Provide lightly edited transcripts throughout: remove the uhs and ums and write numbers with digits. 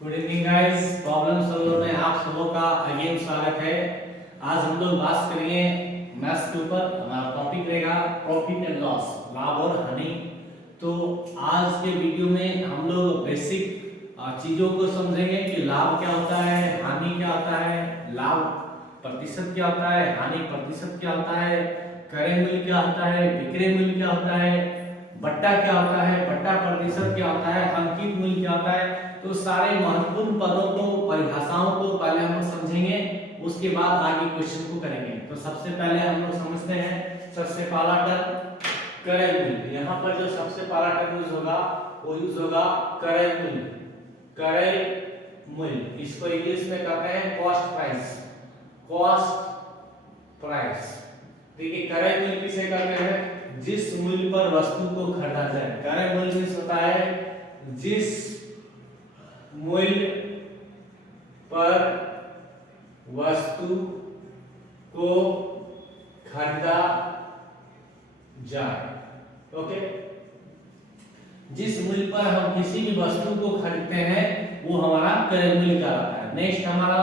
Good evening guys, problem solver में आप सबों का अगेन स्वागत है। आज हम लोग बात करेंगे मैथ्स के ऊपर। हमारा टॉपिक रहेगा प्रॉफिट एंड लॉस, लाभ और हानि। तो आज के वीडियो में हम लोग बेसिक चीजों को समझेंगे कि लाभ क्या होता है, हानि क्या होता है, लाभ प्रतिशत क्या होता है, हानि प्रतिशत क्या होता है, क्रय मूल्य क्या होता है, विक्रय मूल्य क्या होता है, बट्टा क्या होता है, बट्टा प्रतिशत क्या होता है, अंकित मूल्य क्या होता है। तो सारे महत्वपूर्ण पदों को, परिभाषाओं को पहले हम लोग समझेंगे, उसके बाद आगे क्वेश्चन को करेंगे। तो सबसे पहले हम लोग समझते हैं सबसे पहला टर्म क्रय मूल्य। यहाँ पर जो सबसे पहला टर्म यूज होगा वो यूज होगा क्रय मूल्य। क्रय मूल्य इसको इंग्लिश में कहते हैं कॉस्ट प्राइस। कॉस्ट प्राइस, देखिए क्रय मूल्य किसे कहते हैं? जिस मूल्य पर वस्तु को खरीदा जाए। क्रय मूल्य होता है जिस मूल्य पर वस्तु को खरीदा जाए। ओके, जिस मूल्य पर हम किसी भी वस्तु को खरीदते हैं वो हमारा क्रय मूल्य कहलाता है। नेक्स्ट हमारा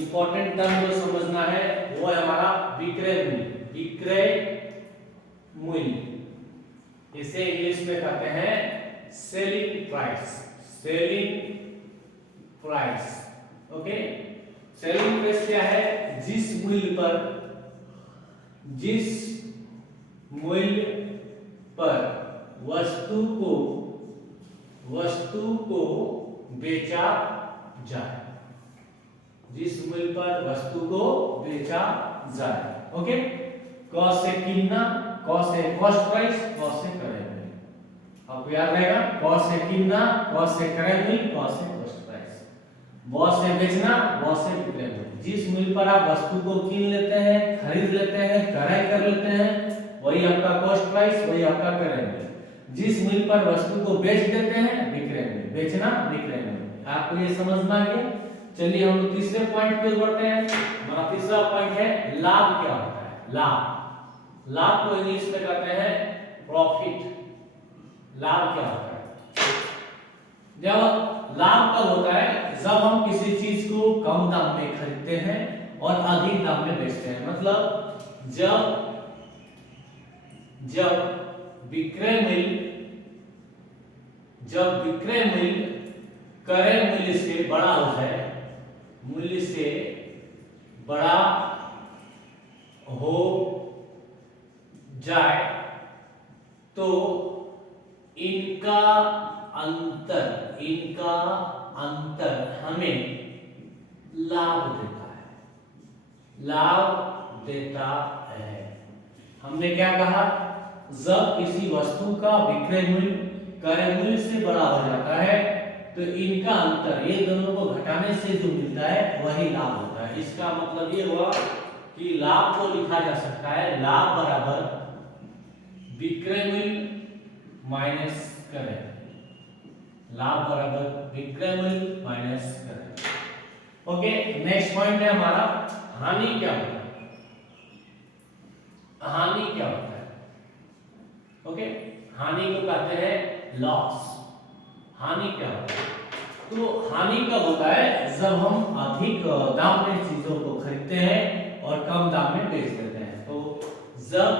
इंपॉर्टेंट टर्म जो समझना है वो है हमारा विक्रय मूल्य। विक्रय मूल्य इसे इंग्लिश में कहते हैं selling price. Selling price. Okay, selling price क्या है? जिस मूल्य पर वस्तु को बेचा जाए। जिस मूल्य पर वस्तु को बेचा जाए। ओके, कॉस्ट से कितना, कॉस्ट से कॉस्ट प्राइस, कॉस्ट से क्रय मूल्य। आपको याद रहेगा, कॉस्ट से कितना, कॉस्ट से क्रय मूल्य, कॉस्ट से कॉस्ट प्राइस। बॉस से बेचना, बॉस से विक्रय मूल्य। जिस मूल्य पर आप वस्तु को कीन लेते हैं, खरीद लेते हैं, क्रय कर लेते हैं, वही आपका कॉस्ट प्राइस, वही आपका क्रय मूल्य। जिस मूल्य पर वस्तु को बेच देते हैं, विक्रय मूल्य। बेचना, विक्रय मूल्य। आपको ये समझना है। चलिए हम लोग तीसरे पॉइंट पे बढ़ते हैं। हमारा तीसरा पॉइंट है लाभ क्या होता है? लाभ। लाभ को इंग्लिश में कहते हैं प्रॉफिट। लाभ क्या होता है? जब लाभ कब होता है? जब हम किसी चीज को कम दाम में खरीदते हैं और अधिक दाम में बेचते हैं। मतलब जब विक्रय मूल्य क्रय मूल्य से बड़ा हो जाए, मूल्य से बड़ा हो जाए तो इनका अंतर हमें लाभ देता है। लाभ देता है। हमने क्या कहा? जब किसी वस्तु का विक्रय मूल्य क्रय मूल्य से बड़ा हो जाता है तो इनका अंतर, ये दोनों को घटाने से जो मिलता है वही लाभ होता है। इसका मतलब ये हुआ कि लाभ को लिखा जा सकता है लाभ बराबर विक्रय मूल्य माइनस क्रय। लाभ बराबर विक्रय मूल्य माइनस क्रय। ओके, नेक्स्ट पॉइंट है हमारा हानि क्या होता है? हानि क्या होता है? ओके, हानि को कहते हैं लॉस। हानि क्या होता है? तो हानि कब होता है? जब हम अधिक दाम में चीजों को खरीदते हैं और कम दाम में बेच देते हैं। तो जब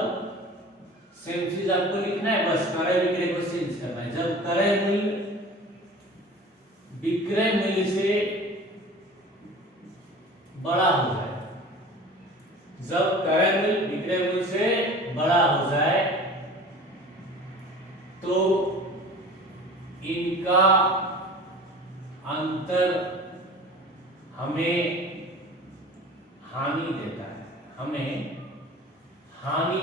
सेम चीज आपको लिखना है, बस क्रय विक्रय को चेंज करना है। जब क्रय मूल्य विक्रय मूल्य से बड़ा हो जाए, जब क्रय मूल्य विक्रय मूल्य से बड़ा हो जाए तो इनका अंतर हमें हानि देता है। हमें हानि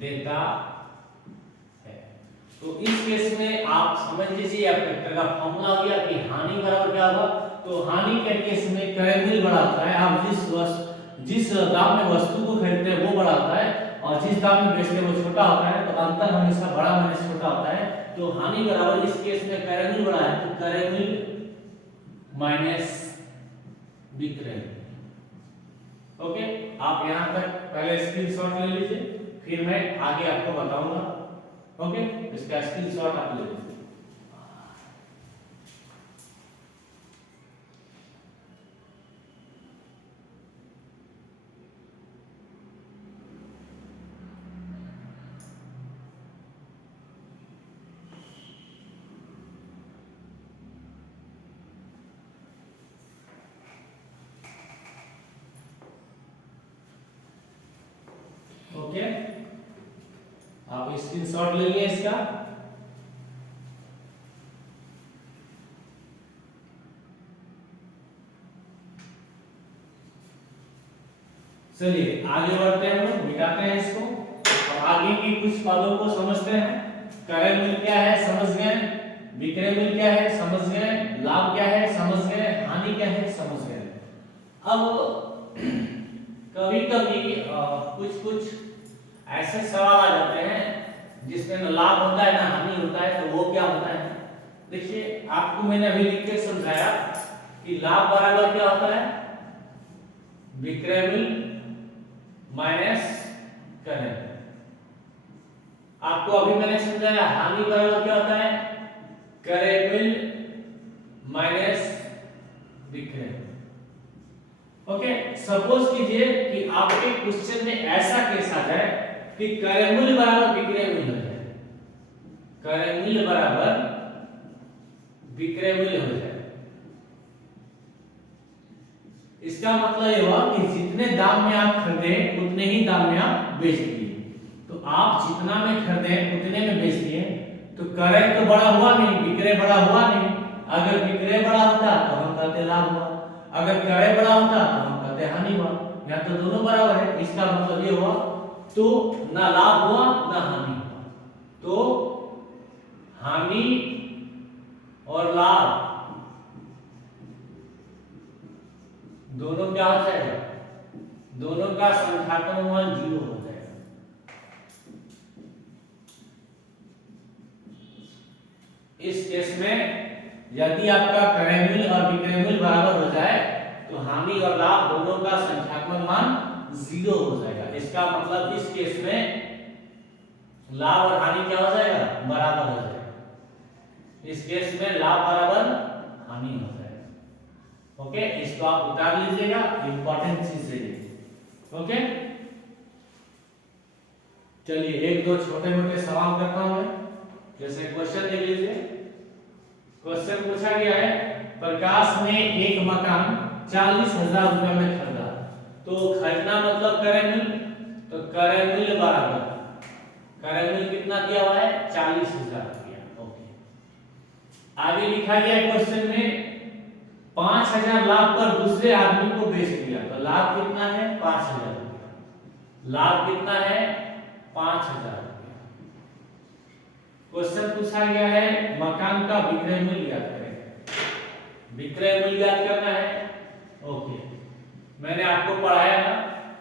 देता है। तो इस केस में आप समझ लीजिए, आप वेक्टर का फॉर्मूला हो गया कि हानि बराबर क्या होगा। तो हानि के केस में क्रय मूल्य बड़ा होता है। आप जिस दाम में वस्तु को खरीदते हैं वो बड़ा होता है और जिस दाम में बेचते हैं वो छोटा होता है। तो अंतर हमेशा बड़ा माइनस छोटा होता है। तो हानि बराबर इस केस में क्रय मूल्य बड़ा है तो क्रय मूल्य माइनस विक्रय। ओके, आप यहां तक पहले स्क्रीनशॉट ले लीजिए, फिर मैं आगे आपको बताऊंगा। ओके, इसका स्क्रीनशॉट आप ले लीजिए। ओके, आप स्क्रीनशॉट ले लिए इसका। चलिए आगे बढ़ते हैं, हम लोग मिटाते हैं इसको और आगे की कुछ पदों को समझते हैं। क्रय मूल्य क्या है समझ गए, विक्रय मूल्य क्या है समझ गए, लाभ क्या है समझ गए, हानि क्या है समझ गए। अब कभी कभी कुछ कुछ ऐसे सवाल आ जाते हैं जिसमें न लाभ होता है ना हानि होता है, तो वो क्या होता है। देखिए आपको मैंने अभी लिख के समझाया कि लाभ बराबर क्या होता है, विक्रय मूल्य माइनस क्रय। आपको अभी मैंने समझाया हानि बराबर क्या होता है, क्रय मूल्य माइनस विक्रय। ओके, सपोज कीजिए कि आपके क्वेश्चन में ऐसा केस आ जाए कि क्रय मूल्य बराबर विक्रय मूल्य हो जाए, क्रय मूल्य बराबर विक्रय मूल्य हो जाए। इसका मतलब ये हुआ कि जितने दाम में आप खरीदे उतने ही दाम में आप बेच दिए। तो आप जितना में खरीदे उतने में बेच दिए, तो क्रय तो बड़ा हुआ नहीं, विक्रय बड़ा हुआ नहीं। अगर विक्रय बड़ा होता तो हम कहते लाभ हुआ, अगर क्रय बड़ा होता तो हम कहते हानि हुआ। यहाँ तो दोनों बराबर है, इसका मतलब ये हुआ तो ना लाभ हुआ ना हानि हुआ। तो हानि और लाभ दोनों क्या हो जाएगा, दोनों का संख्यात्मक मान 0 हो जाएगा। इस केस में यदि आपका क्रय मूल्य और विक्रय मूल्य बराबर हो जाए तो हानि और लाभ दोनों का संख्यात्मक मान 0 हो जाएगा। इसका मतलब इस केस में लाभ और हानि क्या हो जाएगा, बराबर हो जाएगा। इस केस में लाभ बराबर हानि हो जाएगा। ओके, इसको आप उतार लीजिएगा, इंपॉर्टेंट चीज है ये। ओके, चलिए एक दो छोटे मोटे सवाल करता हूं मैं। जैसे क्वेश्चन देख लीजिए, क्वेश्चन पूछा गया है प्रकाश ने एक मकान 40,000 रुपए में खरीदा। तो खरीदना मतलब क्रय मूल्य, तो क्रय मूल्य बराबर क्रय मूल्य कितना दिया हुआ है 40,000 रुपया। ओके, आगे लिखा गया है क्वेश्चन में 5,000 लाभ पर दूसरे आदमी को बेच दिया। तो लाभ कितना है 5,000 रुपया, लाभ कितना है 5,000 रुपया। क्वेश्चन पूछा गया है मकान का विक्रय मूल्य ज्ञात करें, विक्रय मूल्य ज्ञात करना है। ओके, मैंने आपको पढ़ाया ना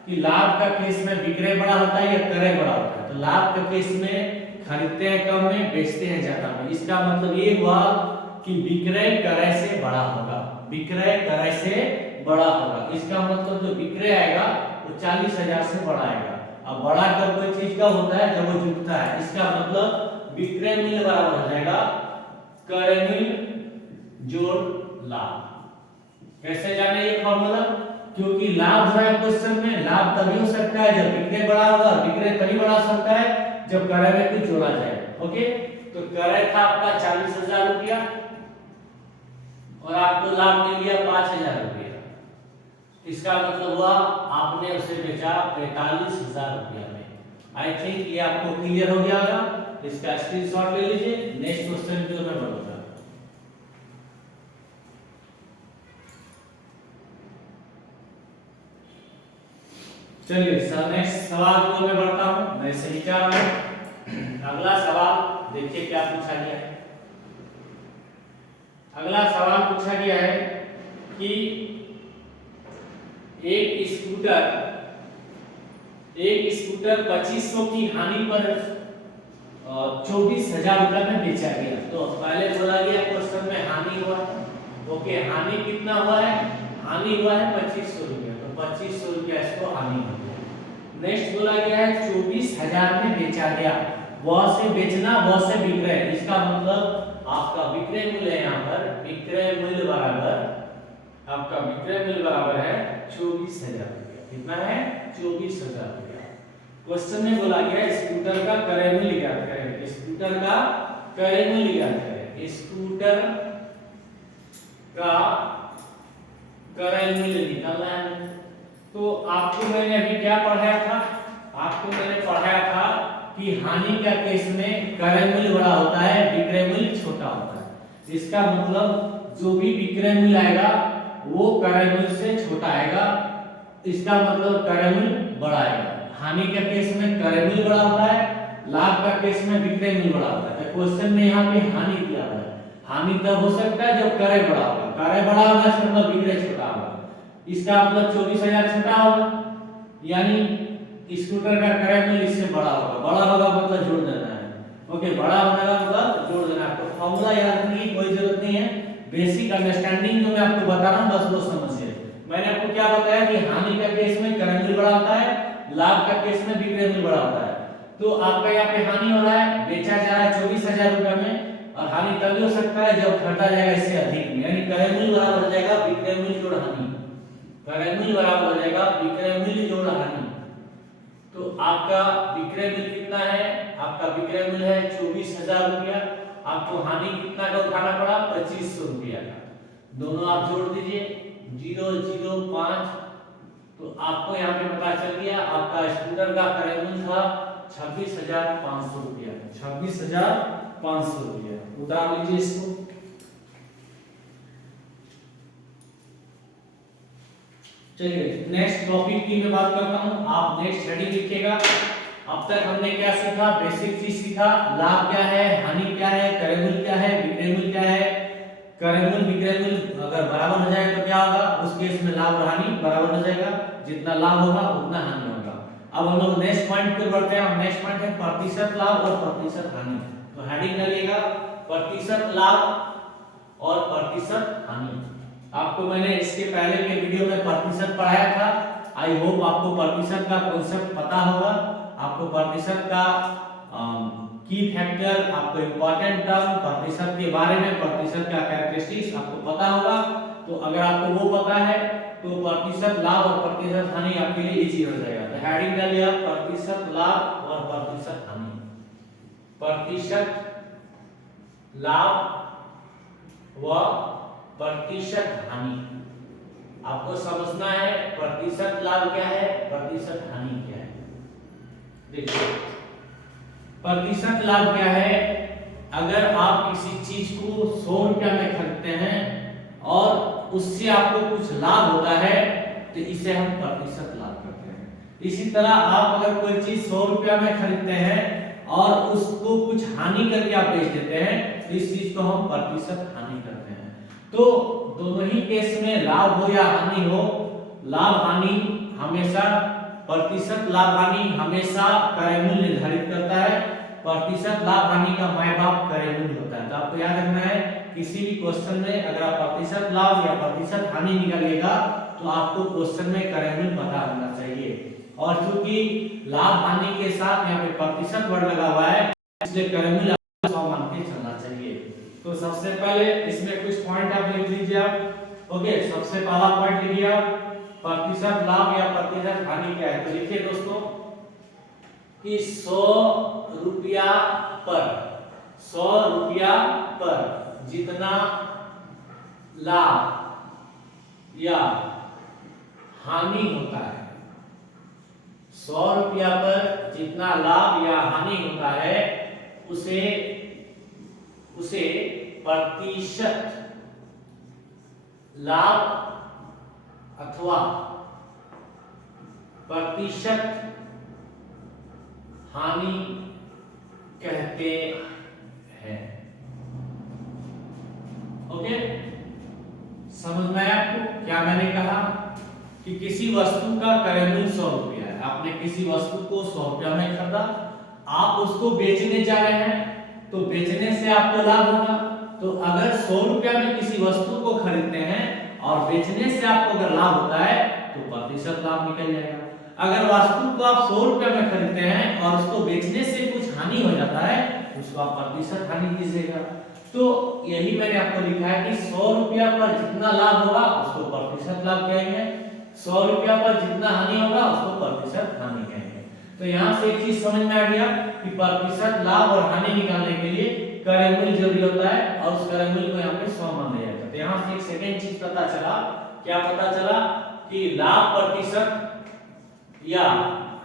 कि लाभ का केस में विक्रय बड़ा होता है या क्रय बड़ा होता है। तो लाभ के केस में खरीदते हैं कम में, बेचते हैं ज्यादा में। इसका मतलब ये हुआ कि विक्रय क्रय से बड़ा होगा, विक्रय क्रय से बड़ा होगा। इसका मतलब जो विक्रय आएगा वो 40,000 से बड़ा आएगा। अब बड़ा कब कोई चीज का होता है जब वो जुटता है। इसका मतलब विक्रय मूल्य बराबर हो जाएगा क्रय मूल्य जोड़ लाभ। कैसे जाने ये फॉर्मूला, क्योंकि लाभ है क्वेश्चन में, लाभ तभी हो सकता है जब विक्रय बड़ा होगा, विक्रय तभी बड़ा हो सकता है जब क्रय में कुछ जोड़ा जाए। ओके, तो क्रय था आपका 40,000 रुपया और आपको लाभ मिल गया 5,000 रुपया। इसका मतलब हुआ आपने उसे बेचा 45,000 रुपया में। आई थिंक ये आपको क्लियर हो गया होगा। इसका स्क्रीनशॉट ले लीजिए, नेक्स्ट क्वेश्चन की ओर मैं बढ़ूंगा। चलिए सर नेक्स्ट सवाल की ओर मैं बढ़ता हूं, मैं सही जा रहा हूं। अगला सवाल देखिए क्या पूछा गया है। अगला सवाल पूछा गया है कि एक स्कूटर 2500 की हानि पर 24,000 रुपए में बेचा गया। तो पहले बोला गया क्वेश्चन में हानि हुआ है। ओके, हानि कितना हुआ है, हानि हुआ है 2500 रुपया। तो 2500 रुपया इसको हानि हो गया। नेक्स्ट बोला गया है 24,000 में बेचा गया। वह से बेचना, वह से विक्रय। इसका मतलब आपका विक्रय मूल्य है, यहाँ पर विक्रय मूल्य बराबर आपका विक्रय मूल्य बराबर है 24,000 रुपया। कितना है 24,000 रुपया। क्वेश्चन में बोला गया स्कूटर का क्रय मूल्य ज्ञात करें, स्कूटर का क्रय मूल्य ज्ञात करें। स्कूटर का क्रय मूल्य निकालना है। तो आपको मैंने अभी क्या पढ़ाया था, आपको मैंने पढ़ाया था कि हानि का केस में क्रय मूल्य बड़ा होता है, विक्रय मूल्य छोटा होता है। इसका मतलब जो भी विक्रय मूल्य आएगा वो क्रय मूल्य से छोटा आएगा, इसका मतलब क्रय मूल्य बड़ा आएगा। हानि का केस में क्रय मूल्य बड़ा होता है, लाभ का केस में विक्रय मूल्य बड़ा होता है। क्वेश्चन में यहाँ पे हानि दिया हुआ है, हानि तब हो सकता है जब क्रय बड़ा होगा, क्रय बड़ा होगा इसका मतलब विक्रय छोटा होगा। इसका मतलब 24,000 छोटा होगा, यानी स्कूटर का क्रय मूल्य इससे बड़ा होगा। बड़ा होगा मतलब जोड़ देना है, ओके, बड़ा होने का मतलब जोड़ देना है। तो फॉर्मूला याद रखने की कोई जरूरत नहीं है, बेसिक अंडरस्टैंडिंग जो मैं आपको बता रहा हूं बस वो समझिए। मैंने आपको क्या बताया कि हानि का केस में क्रय मूल्य बड़ा होता है, लाभ का केस में विक्रय मूल्य बड़ा होता है। तो आपका यहाँ पे हानि हो रहा है, बेचा जा रहा है 24,000 रुपए में, और हानि तभी हो सकता है जब खरीदा जाएगा इससे अधिक में, यानी क्रय मूल्य बराबर हो जाएगा विक्रय मूल्य जोड़ हानि। क्रय मूल्य बराबर हो जाएगा विक्रय मूल्य जोड़ हानि। तो आपका विक्रय मूल्य कितना है, आपका विक्रय मूल्य है 24,000 रुपया, आपको हानि कितना का उठाना पड़ा 2500 रुपया का। दोनों आप जोड़ दीजिए 005, तो आपको यहाँ पे पता चल गया आपका स्कूटर का क्रय मूल्य था 26,500 रुपया, 26,500 रुपया। उतार लीजिए इसको। चलिए नेक्स्ट टॉपिक की मैं बात करता हूं, आप नेक्स्ट हेडिंग लिखिएगा। अब तक हमने क्या सीखा, बेसिक चीज सीखा, लाभ क्या है, हानि क्या है, क्रय मूल्य क्या है, विक्रय मूल्य क्या है। क्रय मूल्य विक्रय मूल्य अगर बराबर हो जाए तो क्या होगा, उस केस में लाभ और हानि बराबर हो जाएगा, जितना लाभ होगा उतना हानि होगा। अब हम लोग नेक्स्ट पॉइंट पर बढ़ते हैं। नेक्स्ट पॉइंट है प्रतिशत लाभ और प्रतिशत हानि। तो हेडिंग डालिएगा प्रतिशत लाभ और प्रतिशत हानि। आपको मैंने इसके पहले के वीडियो में प्रतिशत पढ़ाया था, आई होप आपको प्रतिशत का कॉन्सेप्ट पता होगा, आपको प्रतिशत का की फैक्टर, आपको इंपॉर्टेंट टर्म प्रतिशत के बारे में, प्रतिशत का कैरेक्टरिस्टिक्स आपको पता होगा। तो अगर आपको वो पता है तो प्रतिशत लाभ और प्रतिशत हानि आपके लिए इजी हो जाएगा। तो हेडिंग डालिए प्रतिशत लाभ और प्रतिशत हानि। प्रतिशत लाभ व प्रतिशत हानि आपको समझना है। प्रतिशत लाभ क्या है, प्रतिशत हानि क्या है। देखिए प्रतिशत लाभ क्या है, अगर आप किसी चीज को 100 रुपया में खरीदते हैं और उससे आपको कुछ लाभ होता है तो इसे हम प्रतिशत लाभ कहते हैं। इसी तरह आप अगर कोई चीज 100 रुपया में खरीदते हैं और उसको कुछ हानि करके आप बेच देते हैं तो इस चीज को हम प्रतिशत हानि करते हैं। तो दोनों ही केस में लाभ हो या हानि हो, लाभ हानि हमेशा, प्रतिशत लाभ हानि हमेशा क्रय मूल्य निर्धारित करता है। प्रतिशत लाभ हानि का माय बाप क्रय मूल्य होता है। तो आपको याद रखना है किसी भी क्वेश्चन में अगर आप प्रतिशत लाभ या प्रतिशत हानि निकालिएगा तो आपको क्वेश्चन में क्रय मूल्य पता होना चाहिए। और चूंकि लाभ हानि के साथ यहाँ पे प्रतिशत वर्ड लगा हुआ है इसलिए क्रय मूल्य आपको 100 मान के चलना चाहिए। तो सबसे पहले इसमें कुछ पॉइंट आप लिख लीजिए आप। ओके, सबसे पहला पॉइंट लिखिए आप, प्रतिशत लाभ या प्रतिशत हानि क्या है। तो लिखिए दोस्तों कि 100 रुपया पर, 100 रुपया पर जितना लाभ या हानि होता है, 100 रुपया पर जितना लाभ या हानि होता है उसे प्रतिशत लाभ अथवा प्रतिशत हानि कहते हैं। ओके, समझ में आया आपको क्या मैंने कहा कि किसी वस्तु का क्रय मूल्य 100 रुपया है, आपने किसी वस्तु को 100 रुपया में खरीदा, आप उसको बेचने जा रहे हैं तो बेचने से आपको लाभ होगा। तो अगर 100 रुपया में किसी वस्तु को खरीदते हैं और बेचने से आपको अगर लाभ होता है तो प्रतिशत लाभ निकल जाएगा। अगर वस्तु को आप 100 रुपया में खरीदते हैं और उसको बेचने से कुछ हानि हो जाता है उसको आप प्रतिशत हानि कीजिएगा। तो यही मैंने आपको लिखा है कि 100 रुपया पर जितना लाभ होगा उसको प्रतिशत लाभ कहेंगे, 100 रुपया पर जितना हानि होगा उसको प्रतिशत हानि कहेंगे। तो यहाँ से एक चीज समझ में आ गया कि प्रतिशत लाभ और हानि निकालने के लिए क्रय मूल्य जरूरी होता है और उस क्रय मूल्य को यहाँ पे 100 मान लिया जाता है। तो यहाँ से एक सेकेंड चीज पता चला, क्या पता चला कि लाभ प्रतिशत या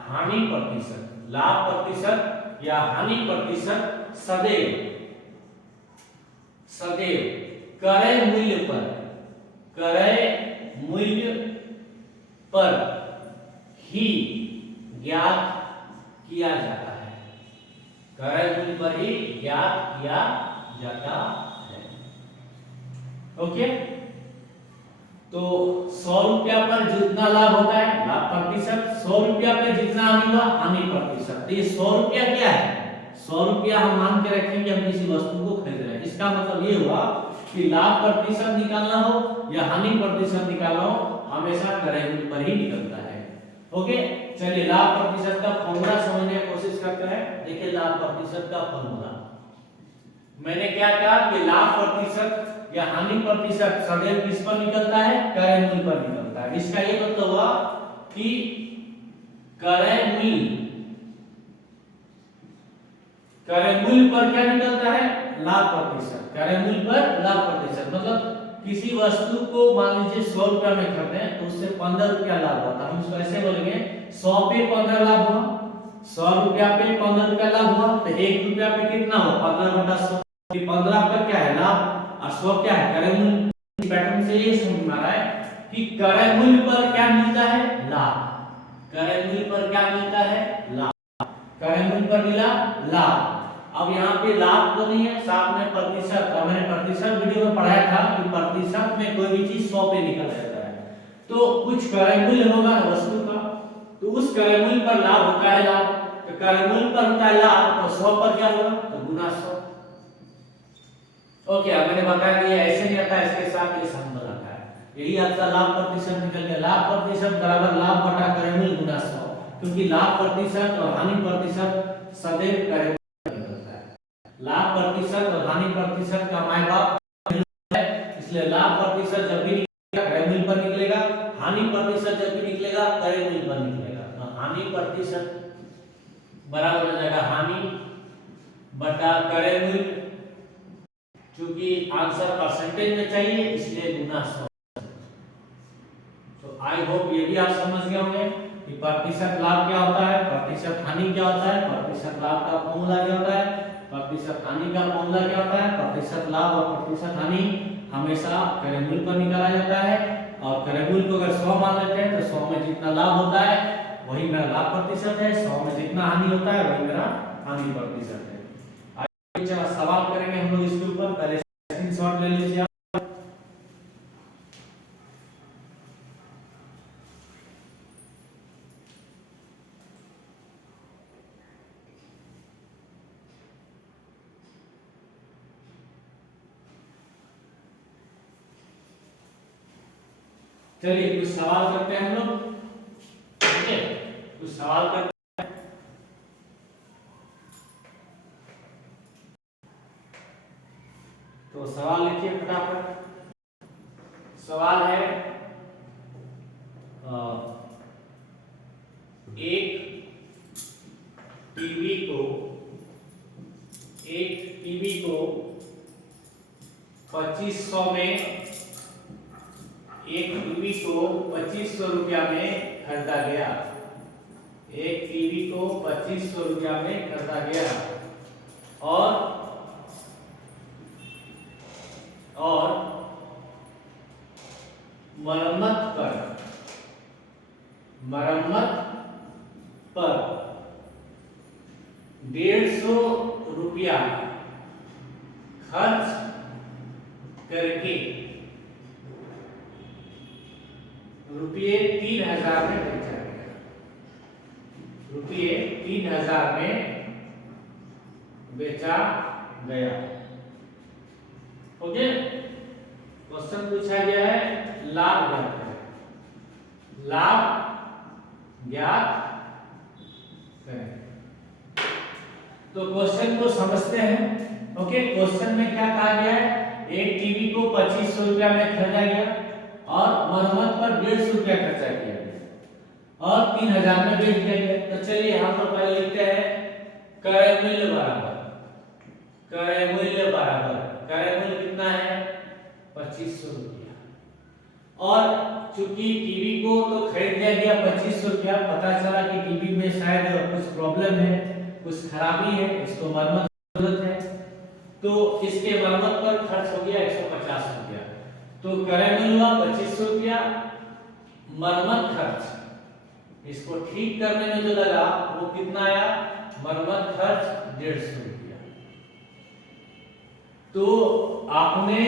हानि प्रतिशत, लाभ प्रतिशत या हानि प्रतिशत सदैव सदैव क्रय मूल्य पर ही ज्ञात किया जाता है, क्रय मूल्य पर ही ज्ञात किया जाता है। ओके, तो 100 रुपया पर जितना लाभ होता है लाभ प्रतिशत, 100 रुपया पे जितना हानि हुआ हानि प्रतिशत। तो ये 100 रुपया क्या है, 100 रुपया हम मान के रखेंगे हम किसी वस्तु को खरीद रहे हैं। इसका मतलब ये हुआ कि लाभ प्रतिशत निकालना हो या हानि प्रतिशत निकालना हो हमेशा क्रय मूल्य पर ही निकलता है। ओके, चलिए लाभ प्रतिशत का फॉर्मूला समझने की कोशिश करते हैं। देखिए लाभ प्रतिशत का फॉर्मूला मैंने क्या कहा कि लाभ प्रतिशत या हानि प्रतिशत सदैव किस पर निकलता है, क्रय मूल्य पर निकलता है। इसका ये मतलब हुआ कि क्रय मूल्य पर क्या निकलता है, लाभ प्रतिशत, क्रय मूल्य पर लाभ प्रतिशत। मतलब किसी वस्तु को मान लीजिए 100 रुपया में खरीदते हैं तो उससे 15 रुपया लाभ होता है, हम इसको ऐसे बोलेंगे 100 पे 15 लाभ हुआ, 100 रुपया पे 15 रुपया लाभ हुआ, तो 1 रुपया पे कितना हुआ 15/100, 15 का क्या है लाभ और 100 क्या है क्रय मूल्य। इस पैटर्न से ये समझ में आ रहा है कि क्रय मूल्य पर क्या मिलता है, लाभ, क्रय मूल्य पर क्या मिलता है, लाभ, क्रय मूल्य पर मिला लाभ। अब यहाँ पे लाभ तो नहीं है, साथ में प्रतिशत, और मैंने प्रतिशत वीडियो में पढ़ाया था कि प्रतिशत में कोई भी चीज 100 पे निकल जाता है, तो कुछ क्रय मूल्य होगा वस्तु का, तो उस क्रय मूल्य पर लाभ होता है, लाभ, तो क्रय मूल्य पर होता है लाभ, तो 100 पर क्या होगा, तो गुना 100। ओके, अब मैंने बताया कि ऐसे नहीं आता, इसके साथ ये संबंध आता है, यही आपका लाभ प्रतिशत निकल गया। लाभ प्रतिशत बराबर लाभ बटा क्रय मूल्य गुना 100, क्योंकि लाभ प्रतिशत और हानि प्रतिशत सदैव क्रय लाभ प्रतिशत और हानि प्रतिशत का माय बाप है, इसलिए लाभ प्रतिशत जब भी निकलेगा क्रय मूल्य पर निकलेगा, हानि प्रतिशत जब भी निकलेगा क्रय मूल्य पर निकलेगा। तो हानि प्रतिशत बराबर हो जाएगा हानि बटा क्रय मूल्य, क्योंकि आंसर परसेंटेज में चाहिए इसलिए गुना 100। तो आई होप ये भी आप समझ गए होंगे कि प्रतिशत लाभ क्या होता है, प्रतिशत हानि क्या होता है, प्रतिशत लाभ का फॉर्मूला क्या होता है, प्रतिशत हानि का फॉर्मूला क्या होता है। प्रतिशत लाभ और प्रतिशत हानि हमेशा क्रय मूल्य पर निकाला जाता है, और क्रय मूल्य को अगर 100 मान लेते हैं तो 100 में जितना लाभ होता है वही मेरा लाभ प्रतिशत है, 100 में जितना हानि होता है वही मेरा हानि प्रतिशत है। आइए चलो सवाल करेंगे हम लोग इसके ऊपर, पहले स्क्रीनशॉट ले लीजिए। चलिए कुछ सवाल करते हैं हम लोग, ठीक है, कुछ सवाल करते हैं। तो सवाल लिखिए फटाफट। सवाल है एक टीवी को 2500 में, एक टीवी को 2500 रुपया में खरीदा गया, एक टीवी को 2500 रुपया में खरीदा गया, और मरम्मत पर 150 रुपया खर्च करके रुपये 3000 में बेचा गया, रुपये 3000 में बेचा गया। ओके, क्वेश्चन पूछा गया है लाभ ज्ञात करें, लाभ ज्ञात करें। तो क्वेश्चन को समझते हैं। ओके, क्वेश्चन में क्या कहा गया है, एक टीवी को 2500 रुपया में खरीदा गया और मरम्मत पर 150 रुपया खर्चा किया गया और 3000 में बेच दिया गया। तो चलिए हम लोग पहले लिखते हैं क्रय मूल्य बराबर, क्रय मूल्य कितना है 2500 रुपया। और चूंकि टीवी को तो खरीद लिया गया 2500 रुपया, पता चला कि टीवी में शायद कुछ प्रॉब्लम है, कुछ खराबी है, इसको मरम्मत की जरूरत है, तो इसके मरम्मत पर खर्च हो गया 150 रुपया। तो क्रय मूल्य हुआ 2500 रुपया, मरम्मत खर्च इसको ठीक करने में जो लगा वो कितना आया, मरम्मत खर्च 150 रुपया। तो आपने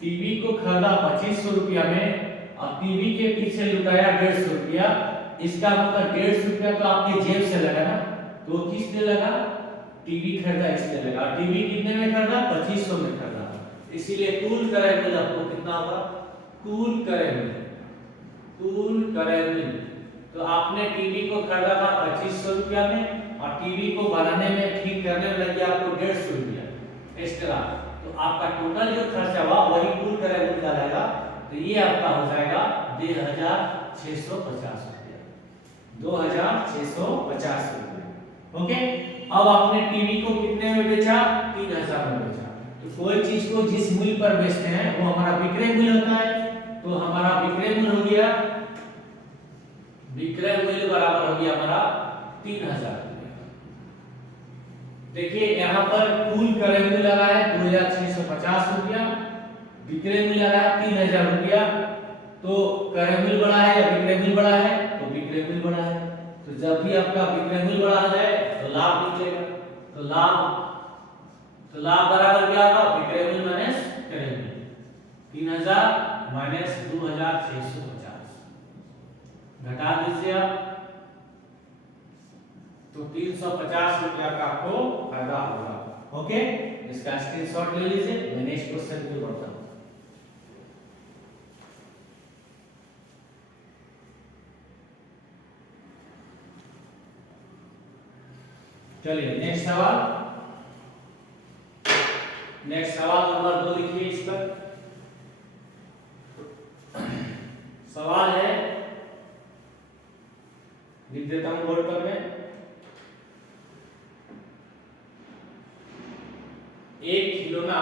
टीवी को खरीदा 2500 रुपया में और टीवी के पीछे लुटाया 150 रुपया, इसका मतलब 150 रुपया तो आपके जेब से लगा ना, तो किसने लगा, टीवी खरीदा इसलिए लगा। टीवी कितने में खरीदा, 2500 में खरीदा, इसीलिए कुल क्रय मूल्य आपको कितना होगा, कुल क्रय मूल्य, कुल क्रय मूल्य। तो आपने टीवी को खरीदा था 2500 रुपया में और टीवी को बनाने में, ठीक करने में लग गया आपको 150 रुपया एक्स्ट्रा, तो आपका टोटल जो खर्चा हुआ वही कुल क्रय मूल्य कहलाएगा। तो ये आपका हो जाएगा 2650 रुपया, 2650 रुपया। ओके, अब आपने टीवी को कितने में बेचा, 3000 में बेचा। तो कोई चीज को जिस मूल्य पर बेचते हैं वो हमारा विक्रय मूल्य होता है, तो हमारा विक्रय मूल्य हो गया, विक्रय मूल्य बराबर हो गया हमारा 3000 रुपया। देखिए यहाँ पर कुल क्रय मूल्य लगा है 2650 रुपया, विक्रय मूल्य लगा है 3000 रुपया, तो क्रय मूल्य बड़ा है या विक्रय मूल्य बड़ा है, तो विक्रय मूल्य बड़ा है। तो जब भी आपका विक्रय मूल्य बड़ा हो जाए तो लाभ निकलेगा, तो लाभ बराबर क्या होगा, विक्रय मूल्य माइनस क्रय मूल्य, 3000 माइनस 2650, घटा दीजिए आप, तो 350 रुपया का आपको फायदा होगा। ओके, इसका स्क्रीनशॉट ले लीजिए, मैं नेक्स्ट क्वेश्चन पे बढ़ता हूं। चलिए नेक्स्ट सवाल, नेक्स्ट सवाल नंबर 2 लिखिए इस पर। सवाल है, लिख देता हूं बोर्ड पर मैं, एक खिलौना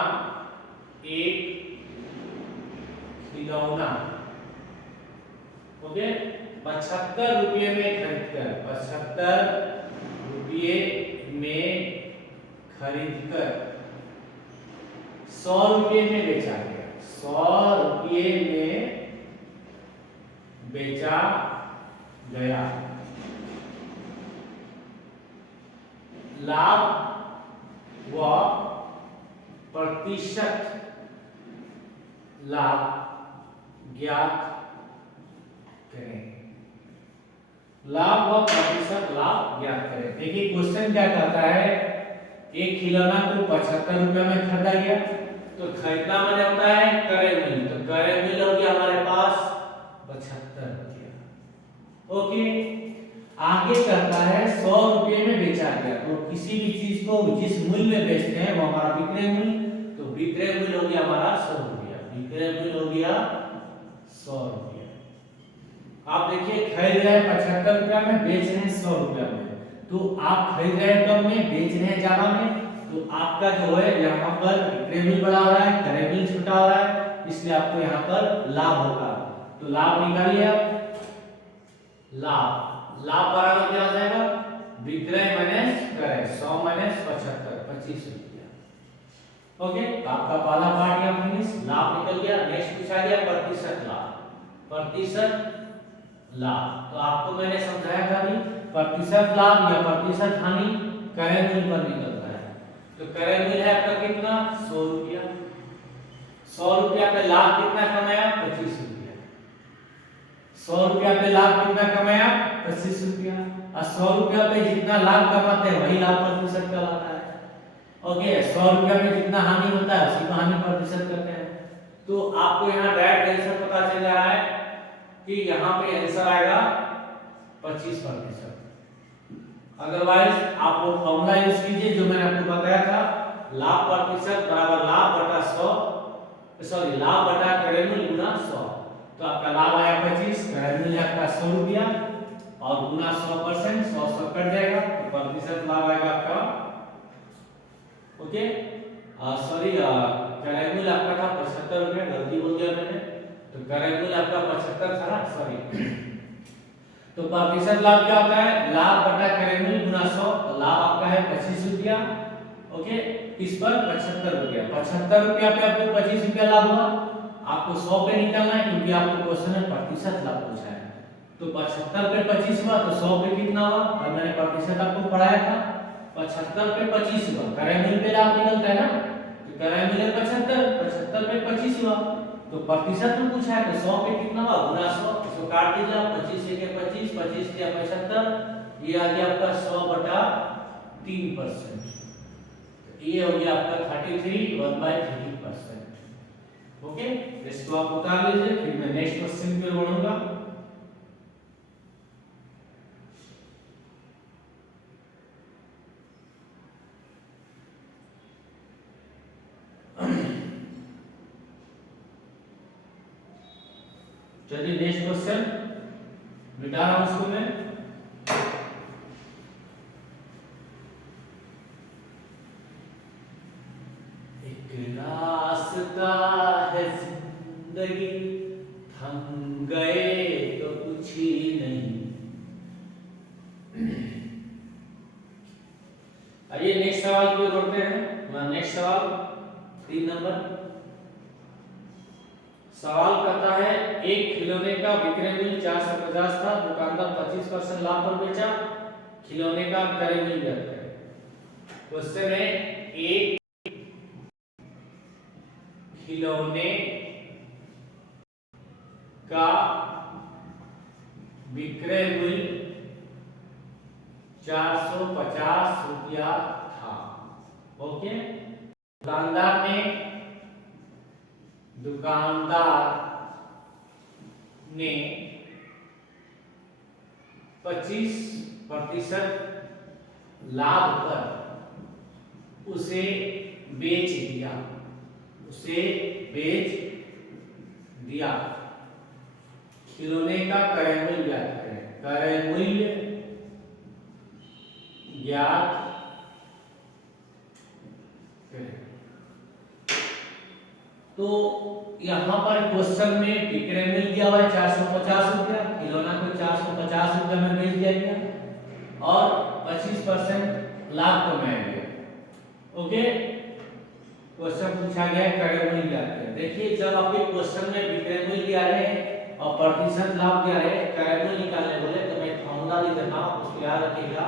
75 रुपये में खरीदकर, 75 रुपये में खरीदकर 100 रुपये में बेचा गया, 100 रुपये में बेचा गया। लाभ व प्रतिशत लाभ ज्ञात करें, लाभ व प्रतिशत लाभ ज्ञात करें। देखिए क्वेश्चन क्या कहता है, एक खिलौना को 75 रुपये में खरीदा गया, तो खरीदना मैंने होता है क्रय मूल्य, तो क्रय मूल्य हो गया हमारे पास 75 रुपया। ओके, आगे कहता है 100 रुपये में बेचा गया, तो किसी भी चीज को जिस मूल्य में बेचते हैं वो हमारा विक्रय मूल्य, तो विक्रय मूल्य हो गया हमारा 100 रुपया, विक्रय मूल्य हो गया 100 रुपया। आप देखिए खरीद रहे हैं 75 रुपया में, बेच रहे हैं 100 रुपया में, तो आप खरीद रहे हैं कम में, बेच रहे हैं ज्यादा में, तो आपका जो है यहाँ पर विक्रय मूल्य बड़ा हो रहा है, क्रय मूल्य छोटा हो रहा है, इसलिए आपको यहाँ पर लाभ होगा। तो लाभ निकालिए आप, लाभ बराबर क्या हो जाएगा, विक्रय माइनस क्रय, 100 माइनस 75, 25 रुपया। ओके, आपका पहला पार्ट यहाँ फिनिश, लाभ निकल गया। नेक्स्ट पूछा गया प्रतिशत लाभ, प्रतिशत लाभ, तो आपको मैंने समझाया था भी, प्रतिशत लाभ या प्रतिशत हानि क्रय मूल्य पर निकलता है। तो क्रय मूल्य है आपका कितना, 100 रुपया, 100 रुपया पे लाभ कितना कमाया, 25 रुपया, 100 रुपया पे लाभ कितना कमाया, 25 रुपया, और 100 रुपया पे जितना लाभ कमाते हैं वही लाभ प्रतिशत कहलाता है। ओके, 100 रुपया में जितना हानि होता है उसी को हानि प्रतिशत कहते हैं। तो आपको यहाँ डायरेक्ट आंसर पता चल रहा है कि यहाँ पे आंसर आएगा 25%। अदरवाइज आप वो फॉर्मूला यूज कीजिए जो मैंने आपको बताया था, लाभ प्रतिशत बराबर लाभ बटा 100, सॉरी लाभ बटा क्रय मूल्य गुना 100, तो आपका लाभ आया 25, क्रय मूल्य आपका 100 रुपया और गुना 100%, 100 कट जाएगा, तो प्रतिशत लाभ आएगा आपका, ओके, सॉरी क्रय मूल्य आपका था 75 रुपया, गलती बोल दिया मैंने, तो क्रय मूल्य आपका 75 था ना, सॉरी। तो प्रतिशत लाभ क्या होता है, लाभ बटा क्रय मूल्य गुना 100। तो लाभ आपका है 25 रुपया, ओके, इस पर 75 रुपया। 75 रुपया पे आपको 25 रुपया लाभ हुआ, आपको 100 पे निकालना है क्योंकि आपको क्वेश्चन में प्रतिशत लाभ पूछा है। तो 75 पे 25 हुआ तो 100 पे कितना हुआ, और मैंने प्रतिशत आपको पढ़ाया था, 75 पे 25 हुआ, क्रय मूल्य पे लाभ निकलता है ना, तो क्रय मूल्य 75, 75 पे 25 हुआ, तो प्रतिशत में पूछा है तो 100 पे कितना हुआ, गुना 100, इसको काट दीजिए आप, 25 से के 25, 25 के 75, ये आ गया आपका 100 बटा 3%। ये हो गया आपका 33 1/3%। ओके, इसको आप उतार लीजिए, फिर मैं नेक्स्ट क्वेश्चन पे बढ़ूंगा। चलिए नेक्स्ट क्वेश्चन मिटा रहा हूं उसको मैं। एक रास्ता है जिंदगी, थम गए तो कुछ ही नहीं। आइए नेक्स्ट सवाल की ओर बढ़ते हैं। नेक्स्ट सवाल 3 नंबर सवाल कहता है, एक खिलौने का विक्रय मूल्य 450 था, दुकानदार 25% लाभ पर बेचा, खिलौने का क्रय मूल्य ज्ञात करें। क्वेश्चन है, एक खिलौने का विक्रय मूल्य 450 रुपया था, ओके। दुकानदार ने 25% लाभ पर उसे बेच दिया, खिलौने का क्रय मूल्य ज्ञात करें। क्रय मूल्य ज्ञात करें। तो यहाँ पर क्वेश्चन में विक्रय मूल्य दिया हुआ है 450 रुपया, खिलौना को 450 रुपया में बेच दिया गया और 25% लाभ कमाया गया, ओके। क्वेश्चन पूछा गया है क्रय मूल्य ज्ञात करें। देखिए, जब आपके क्वेश्चन में विक्रय मूल्य दिया है और प्रतिशत लाभ दिया है, क्रय मूल्य निकालने बोले तो मैं फॉर्मूला लिख देता हूं, उसको याद रखिएगा।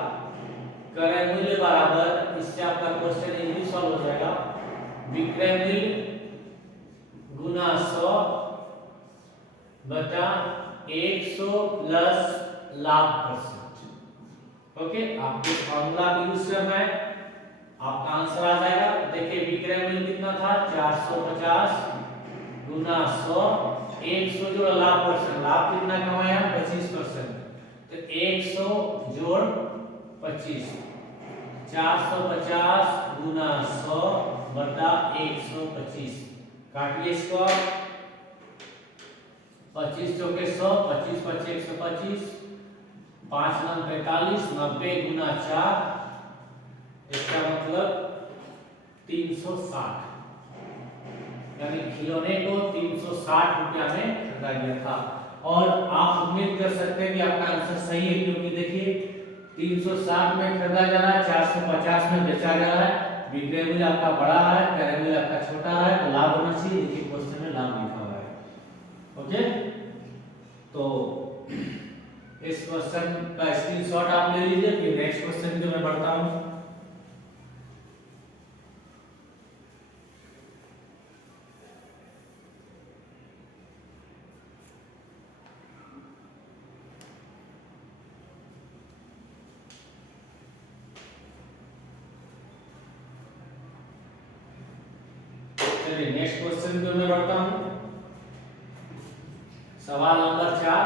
क्रय मूल्य बराबर, इससे आपका क्वेश्चन इजीली सॉल्व हो जाएगा, विक्रय मूल्य गुना 100 बटा 100 प्लस लाभ %। ओके, आपको फॉर्मूला भी यूज करना है, आपका आंसर आ जाएगा। देखिए, विक्रय मूल्य कितना था, 450 गुना 100, 100 जोड़ लाभ %, लाभ कितना कमाया, 25%, तो 100 जोड़ 25, 450 गुना 100 बटा 125, काटिए इसको, 25 चौके 100, 25 पचे 125, 5 9 45, 90 गुना 4, इसका मतलब 360, यानी खिलौने को 360 रुपया में खरीदा गया था। और आप उम्मीद कर सकते हैं कि आपका आंसर सही है, क्योंकि देखिए 360 में खरीदा जा रहा है, 450 में बेचा जा रहा है, विक्रय मूल्य आपका बड़ा है, क्रय मूल्य आपका छोटा है, तो लाभ होना चाहिए। देखिए क्वेश्चन में लाभ लिखा हुआ है, ओके। तो इस क्वेश्चन का स्क्रीनशॉट आप ले लीजिए, फिर नेक्स्ट क्वेश्चन की मैं बढ़ता हूं। चलिए नेक्स्ट क्वेश्चन पे मैं बढ़ता हूं। सवाल नंबर 4,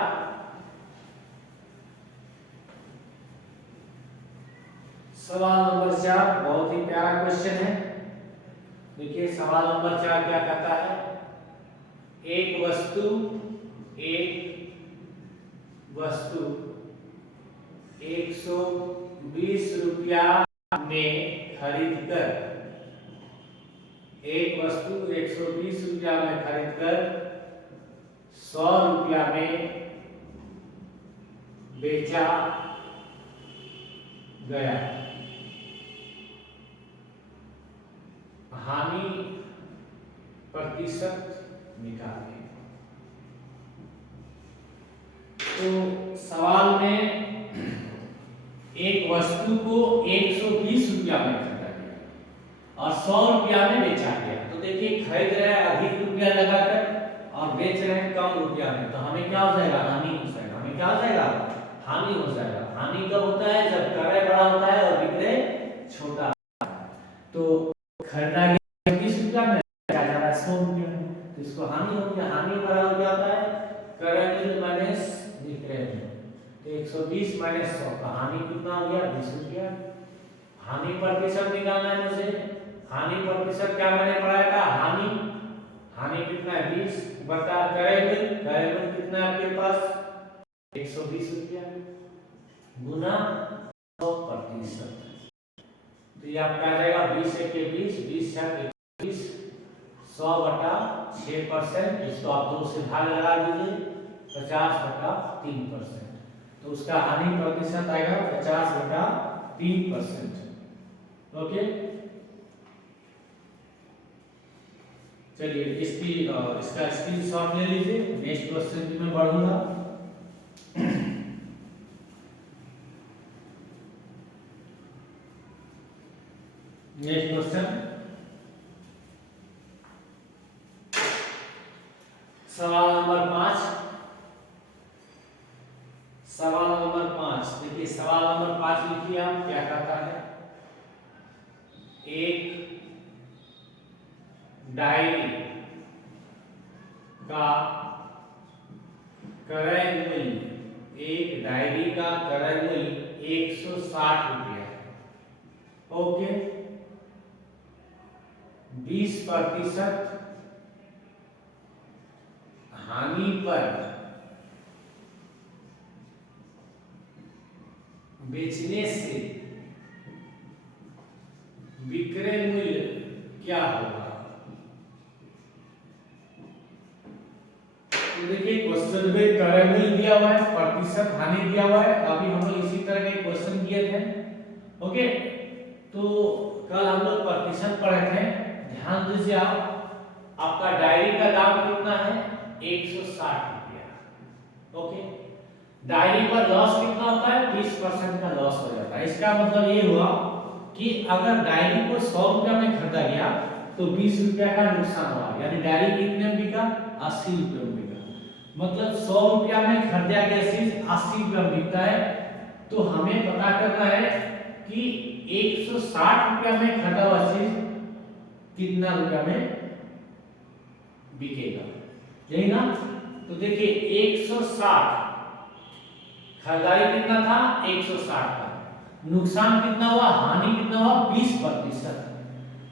सवाल नंबर 4 बहुत ही प्यारा क्वेश्चन है। देखिए सवाल नंबर 4 क्या कहता है, एक वस्तु 120 रुपया में खरीदकर, एक वस्तु 120 रुपया में खरीदकर 100 रुपया में बेचा गया, हानि प्रतिशत निकालें। तो सवाल में एक वस्तु को 120 रुपया में खरीदा गया और 100 रुपया में बेचा गया। तो देखिए, खरीद रहे हैं अधिक रुपया लगाकर और बेच रहे हैं कम रुपया में, तो हमें क्या हो जाएगा? हानि हो जाएगा। हमें क्या हो जाएगा? हानि हो जाएगा। हानि कब होता है? जब क्रय बड़ा होता है और विक्रय छोटा। तो खरीदा गया 20 रुपया में, बेचा जा रहा है 100 रुपया में, तो इसको हानि हो गया। हानि बराबर क्या होता है? क्रय मूल्य माइनस विक्रय मूल्य। तो 120 माइनस 100 का हानि कितना हो गया? 20 रुपया। हानि प्रतिशत निकालना है मुझे। हानि प्रतिशत क्या मैंने पढ़ाया था? हानि कितना है? 20 बटा क्रय मूल्य। क्रय मूल्य कितना है आपके पास? 120 रुपया गुना 100%। तो ये आपका आ जाएगा 20 के 20, 20 से 20, 100 बटा 6%। इसको आप 2 से भाग लगा दीजिए, 50 बटा 3%। तो उसका हानि प्रतिशत आएगा 50 बटा 3%। ओके, चलिए इसका स्क्रीनशॉट ले लीजिए। नेक्स्ट क्वेश्चन की मैं बढ़ूंगा। नेक्स्ट क्वेश्चन, सवाल नंबर 5। सवाल नंबर 5 देखिए, सवाल नंबर 5 लिखिए आप। क्या कहता है? एक डायरी का क्रय मूल्य, एक डायरी का क्रय मूल्य 160 रुपया है। ओके, 20% हानि पर बेचने से विक्रय मूल्य क्या होगा? तो देखिए, क्वेश्चन में क्रय मूल्य दिया हुआ है, प्रतिशत हानि दिया हुआ है। अभी हम लोग इसी तरह के क्वेश्चन किए थे। ओके, तो कल हम लोग प्रतिशत पढ़े थे। ध्यान दीजिए आप। आपका डायरी का दाम कितना है? 160 रुपया। ओके, डायरी पर लॉस कितना होता है? 20% का लॉस हो जाता है। इसका मतलब ये हुआ कि अगर डायरी को 100 रुपया में खरीदा गया तो 20 रुपया का नुकसान हुआ, यानी डायरी कितने में बिका? 80 रुपये में बिका। मतलब 100 रुपया में खरीदा गया चीज 80 रुपया में बिकता है। तो हमें पता करना है कि 160 रुपया में खरीदा हुआ चीज कितना रुपया में बिकेगा, यही ना? तो देखिए, 160 खरीदारी कितना था? 160 का। नुकसान कितना हुआ? हानि कितना हुआ? 20%।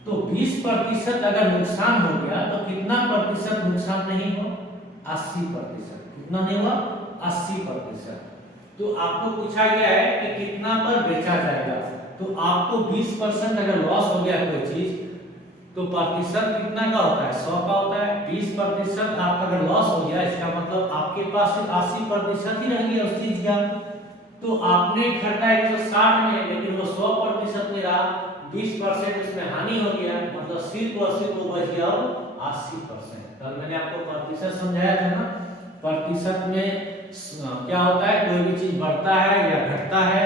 तो 20% अगर नुकसान हो गया तो कितना प्रतिशत नुकसान नहीं हो? 80%। कितना नहीं हुआ? 80%। तो आपको पूछा गया है कि कितना पर बेचा जाएगा। तो आपको 20% अगर लॉस हो गया कोई चीज, तो प्रतिशत कितना का होता है? 100 का होता है। 20% आपका अगर लॉस हो गया, इसका मतलब आपके पास 80% ही रह गया उस चीज का। तो आपने खरीदा 160 में, लेकिन वो 100% में रहा, 20% उसमें हानि हो गया, मतलब सिर्फ और सिर्फ वो बच गया 80%। कल मैंने आपको प्रतिशत समझाया था ना। प्रतिशत में क्या होता है? कोई भी चीज बढ़ता है या घटता है,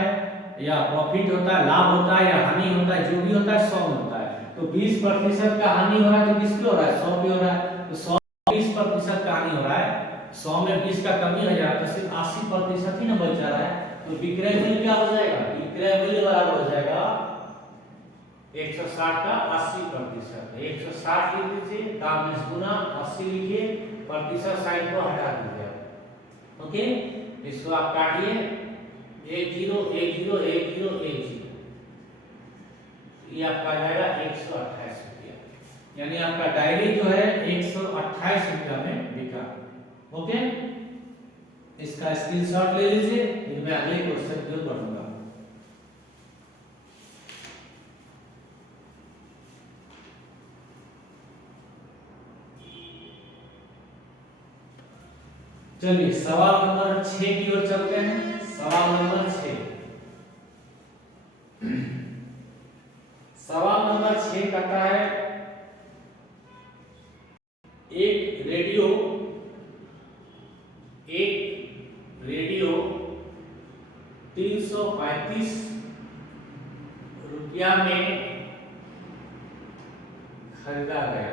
या प्रॉफिट होता है, लाभ होता है, या हानि होता है, जो भी होता है 100 में होता है। तो 20% का हानि हो रहा है तो किस पे हो रहा है? 100 पे हो रहा है। तो 100 20% का हानि हो रहा है, 100 में 20 का कमी हो जाएगा, तो सिर्फ 80% ही ना बच जा रहा है। तो विक्रय मूल्य क्या हो जाएगा? विक्रय मूल्य बराबर हो जाएगा 160 का 80%। 160 लिख दीजिए, दाम में गुना 80 लिखिए, प्रतिशत साइन को हटा दीजिए। ओके, इसको आप काटिए, 10 10 10 10, ये आपका आ जाएगा 128 रुपया। यानी आपका डायरी जो है 128 रुपया में बिका। ओके, इसका स्क्रीनशॉट ले लीजिए, फिर मैं अगले क्वेश्चन की ओर बढ़ूंगा। चलिए सवाल नंबर 6 की ओर चलते हैं। सवाल नंबर 6, सवाल नंबर 6 कहता है एक रेडियो 335 रुपया में खरीदा गया।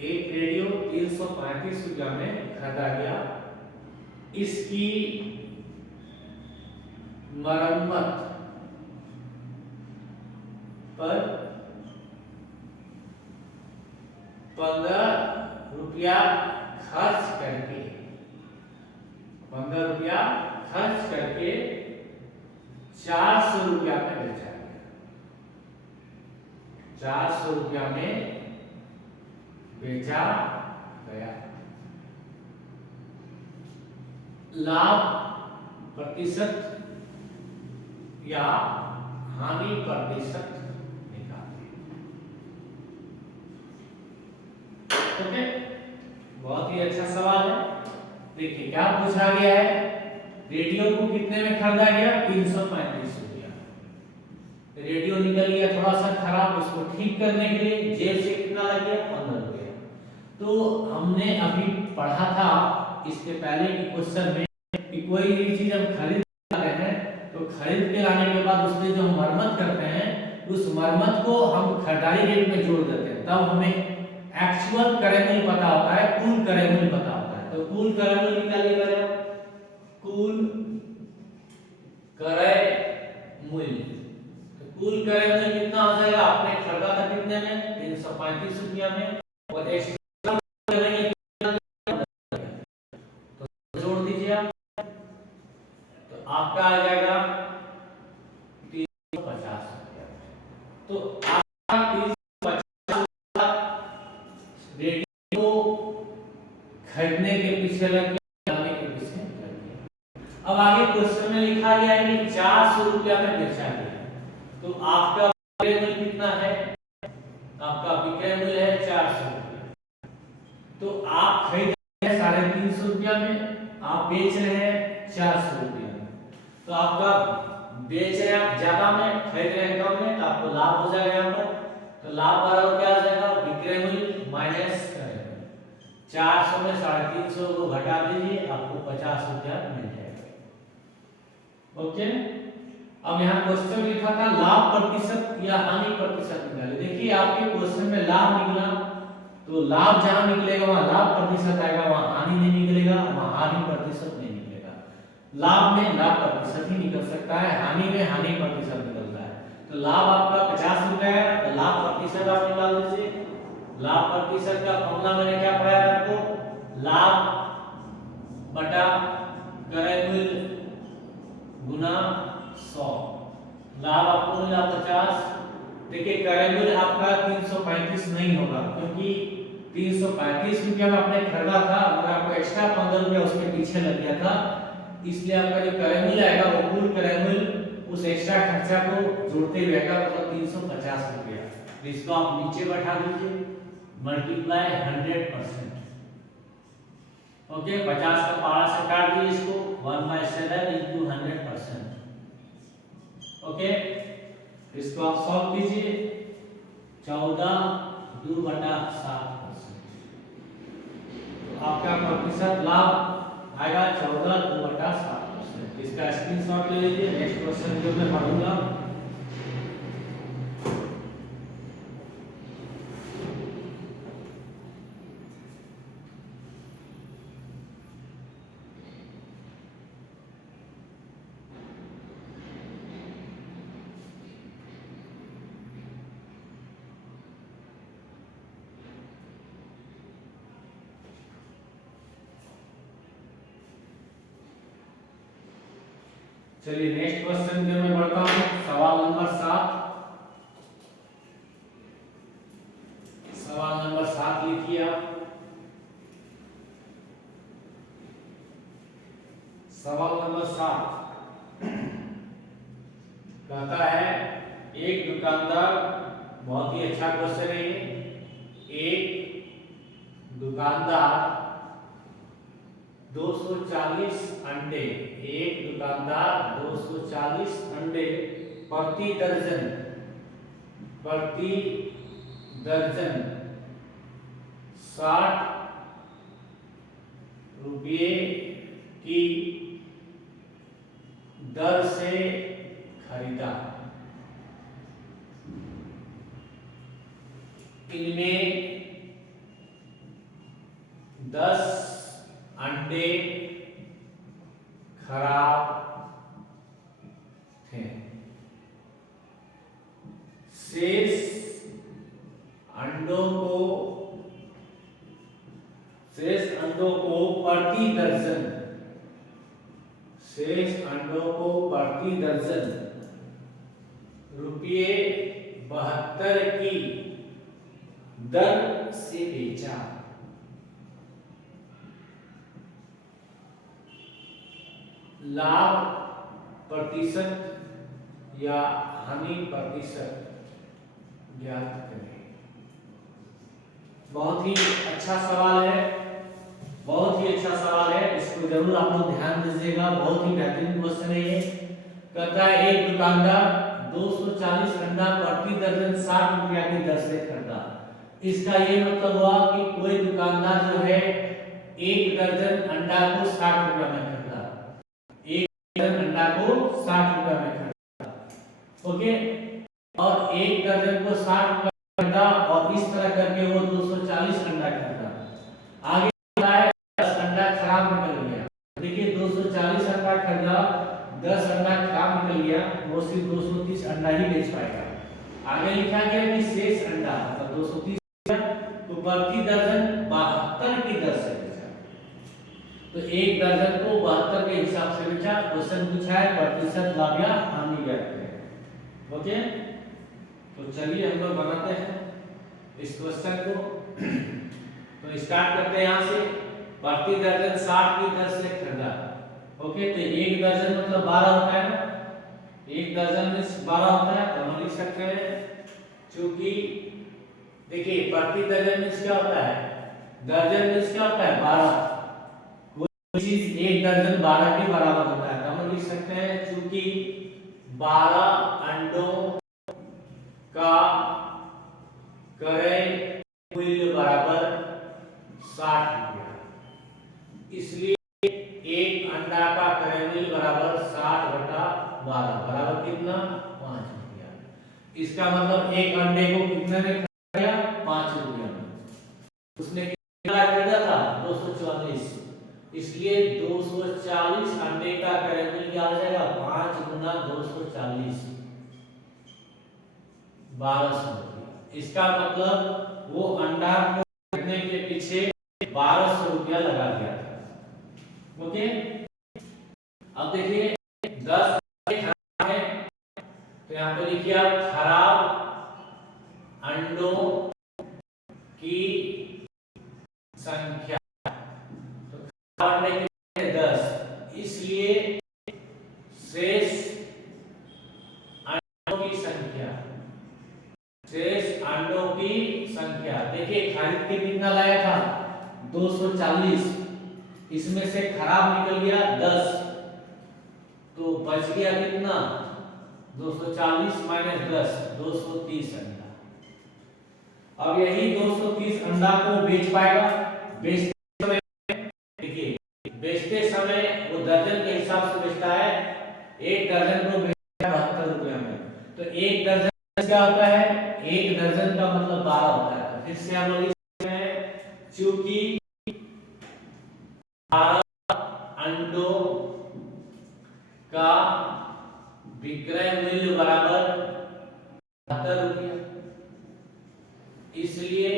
एक रेडियो 335 रुपया में खरीदा गया। इसकी मरम्मत पर 15 रुपया खर्च करके 400 रुपया में बेचा गया। 400 रुपया में बेचा गया। लाभ प्रतिशत या हानि प्रतिशत निकालें। ओके, बहुत ही अच्छा सवाल है। देखिए क्या पूछा गया है, रेडियो को कितने में खरीदा गया? 335 रुपया। रेडियो निकल गया थोड़ा सा खराब, उसको ठीक करने के लिए जेब से कितना लग गया? 15 रुपया। तो हमने अभी पढ़ा था इसके पहले के क्वेश्चन में कि कोई भी चीज हम खरीद रहे हैं तो खरीद के लाने के बाद उसमें जो हम मरम्मत करते हैं, उस मरम्मत को हम खरीदारी रेट में जोड़ देते हैं। तब हमें एक्चुअल क्रय मूल्य पता होता है, कुल क्रय मूल्य पता होता है। तो कुल क्रय मूल्य निकालिएगा, कुल क्रय मूल्य। तो कुल क्रय मूल्य कितना हो जाएगा? आपने खरीदा था कितने में? 335 रुपया में, और एक्स्ट्रा करेंगे तो जोड़ दीजिए आप, तो आपका आ जाएगा 350 रुपया। तो आपका 350 रेडियो खरीदने के पीछे लग गया, लाने के पीछे लग गया। अब आगे क्वेश्चन में लिखा गया है कि 400 रुपया में बेचा गया। तो आपका विक्रय मूल्य कितना है? आपका विक्रय मूल्य है 400 रुपया। तो आप खरीद रहे हैं 350 रुपया में, आप बेच रहे हैं 400 रुपया में। तो आपका बेच रहे हैं आप ज्यादा में, खरीद रहे हैं कम में, तो आपको लाभ हो जाएगा यहाँ पर। तो लाभ बराबर क्या आ जाएगा? विक्रय मूल्य माइनस 400 में 350 को घटा दीजिए, आपको 50 रुपया मिल जाएगा। ओके, अब यहाँ क्वेश्चन में लिखा था लाभ प्रतिशत या हानि प्रतिशत निकाले। देखिए आपके क्वेश्चन में लाभ निकला, तो लाभ जहां निकलेगा वहां लाभ प्रतिशत आएगा, वहां हानि नहीं निकलेगा, वहां हानि प्रतिशत नहीं निकलेगा। लाभ में लाभ प्रतिशत ही निकल सकता है, हानि में हानि प्रतिशत निकलता है। तो लाभ आपका 50 रुपया है, तो लाभ प्रतिशत आप निकाल दीजिए। लाभ प्रतिशत का फॉर्मूला मैंने क्या पढ़ाया आपको? लाभ बटा क्रय मूल्य गुना 100। लाभ आपको मिला 50। देखिए क्रय मूल्य आपका 335 नहीं होगा, क्योंकि 335 रुपया में आपने खरीदा था, अगर आपको एक्स्ट्रा 15 रुपया उसके पीछे लग गया था, इसलिए आपका जो क्रय मूल्य आएगा वो कुल क्रय मूल्य उस एक्स्ट्रा खर्चा को जोड़ते हुए आएगा, मतलब 350 रुपया। तो इसको आप नीचे बैठा दीजिए, मल्टीप्लाई 100%। ओके, 50 का पारा से काट दीजिए इसको, 1/7 into 100%। ओके, इसको आप सॉल्व कीजिए, 14 2/7%। तो आपका प्रतिशत लाभ आएगा 14 2/7%। इसका स्क्रीनशॉट ले लीजिए। नेक्स्ट क्वेश्चन जो मैं पढ़ूंगा, चलिए नेक्स्ट क्वेश्चन जो मैं पढ़ता हूँ, सवाल नंबर 7। सवाल नंबर 7 लिखिए आप। सवाल नंबर 7 कहता है एक दुकानदार, बहुत ही अच्छा क्वेश्चन है ये। एक दुकानदार 240 अंडे, एक दुकानदार 240 अंडे प्रति दर्जन 60 रुपये की दर से खरीदा। इनमें 10 अंडे खराब थे। शेष अंडों को प्रति दर्जन रुपये 72 की दर से बेचा। लाभ प्रतिशत या हानि प्रतिशत ज्ञात करें। बहुत ही अच्छा सवाल है, बहुत ही अच्छा सवाल है, इसको जरूर आप लोग ध्यान दीजिएगा। बहुत ही बेहतरीन क्वेश्चन है ये। कहता है एक दुकानदार 240 अंडा प्रति दर्जन 60 रुपया की दर से खरीदा। इसका ये मतलब हुआ कि कोई दुकानदार जो है एक दर्जन अंडा को 60 रुपया में खरीदा, एक दर्जन अंडा को 60 रुपया में खरीदा, ओके। और एक दर्जन को 60 रुपया खरीदा और इस तरह करके वो 240 अंडा खरीदा। आगे है 10 अंडा खराब निकल गया। देखिए 240 अंडा खरीदा, 10 अंडा खराब निकल गया, वो सिर्फ 230 अंडा ही बेच पाएगा। आगे लिखा गया कि शेष अंडा मतलब 230 तो प्रति दर्जन 72 की दर से बेचा। तो एक दर्जन को 72 के हिसाब से बेचा। क्वेश्चन पूछा है प्रतिशत लाभ या हानि ज्ञात करें, ओके। तो चलिए हम लोग बनाते हैं इस क्वेश्चन को। तो स्टार्ट करते हैं यहाँ से। प्रति दर्जन 60 की दर से खरीदा, ओके। तो एक दर्जन मतलब 12 होता है ना, एक दर्जन में 12 होता है, तो हम लिख सकते हैं क्योंकि देखिए प्रति दर्जन में क्या होता है, दर्जन में क्या होता है 12। कोई चीज एक दर्जन 12 के बराबर होता है, तो हम लिख सकते हैं क्योंकि 12 अंडों का क्रय मूल्य बराबर 60 रुपया, इसलिए एक अंडा का क्रय मूल्य बराबर 60/12 बराबर कितना 5 रुपया। इसका मतलब एक अंडे को कितने में खरीदा 5 रुपया में। उसने कितना खरीदा था 240, इसलिए 240 अंडे का क्रय मूल्य आ जाएगा 5 गुना 240 1200 रुपया। इसका मतलब वो अंडा को खरीदने के पीछे 1200 रुपया लगा दिया था, ओके। अब देखिए 10 खराब है, तो यहाँ पे लिखिए आप खराब अंडों की संख्या। तो खराब अंडे की 10, इसलिए शेष अंडों की संख्या, शेष अंडों की संख्या देखिए खरीद के कितना लाया था 240, इसमें से खराब निकल गया 10, तो बच गया कितना 240 माइनस 10 230 अंडा। अब यही 230 अंडा को बेच पाएगा। बेचते समय देखिए बेचते समय वो दर्जन के हिसाब से बेचता है। एक दर्जन को बेचता है 72 रुपया में, तो एक दर्जन क्या होता है, एक दर्जन का मतलब 12 होता है। तो फिर से हम लोग इसमें चूंकि 12 अंडों का विक्रय मूल्य बराबर 72 रुपया, इसलिए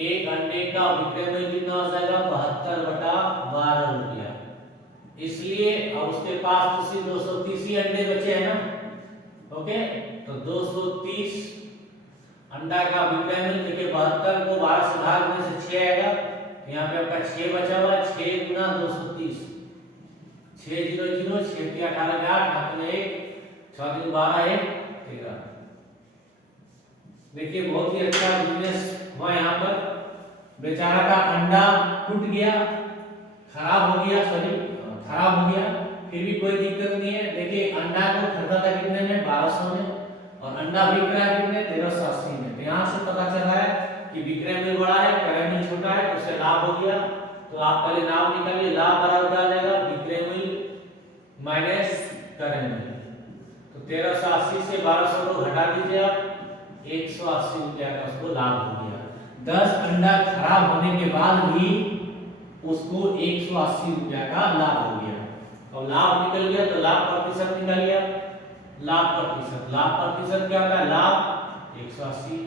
एक अंडे का विक्रय मूल्य कितना हो जाएगा 72/12 रुपया। इसलिए अब उसके पास तो सिर्फ 230 ही अंडे बचे हैं ना, ओके। तो 230 अंडा का विक्रय मूल्य देखिए 72 को 12 से भाग करने से 6 आएगा, यहाँ पे आपका 6 बचा हुआ है। 6 गुना 230 6 0 0 6 3 18 8 हाथ में 1 6 3 12 1 13। देखिए बहुत ही अच्छा बिजनेस हुआ यहाँ पर। बेचारा का अंडा टूट गया, खराब हो गया, सॉरी खराब हो गया, फिर भी कोई दिक्कत नहीं है। देखिए अंडा को खरीदा था कितने में, 1200 में, और अंडा बिक रहा है कितने, 1380 में। तो यहाँ से पता चल रहा है कि विक्रय मूल्य बड़ा है, क्रय मूल्य छोटा है, उससे लाभ हो गया। तो आप पहले लाभ निकालिए, लाभ बराबर आ जाएगा विक्रय मूल्य माइनस क्रय मूल्य। तो 1380 से 1200 को घटा दीजिए आप, 180 रुपया का उसको लाभ हो गया। 10 अंडा खराब होने के बाद भी उसको 180 रुपया का लाभ हो गया। और लाभ निकल गया तो लाभ प्रतिशत निकालिए। लाभ प्रतिशत क्या होता है, लाभ 180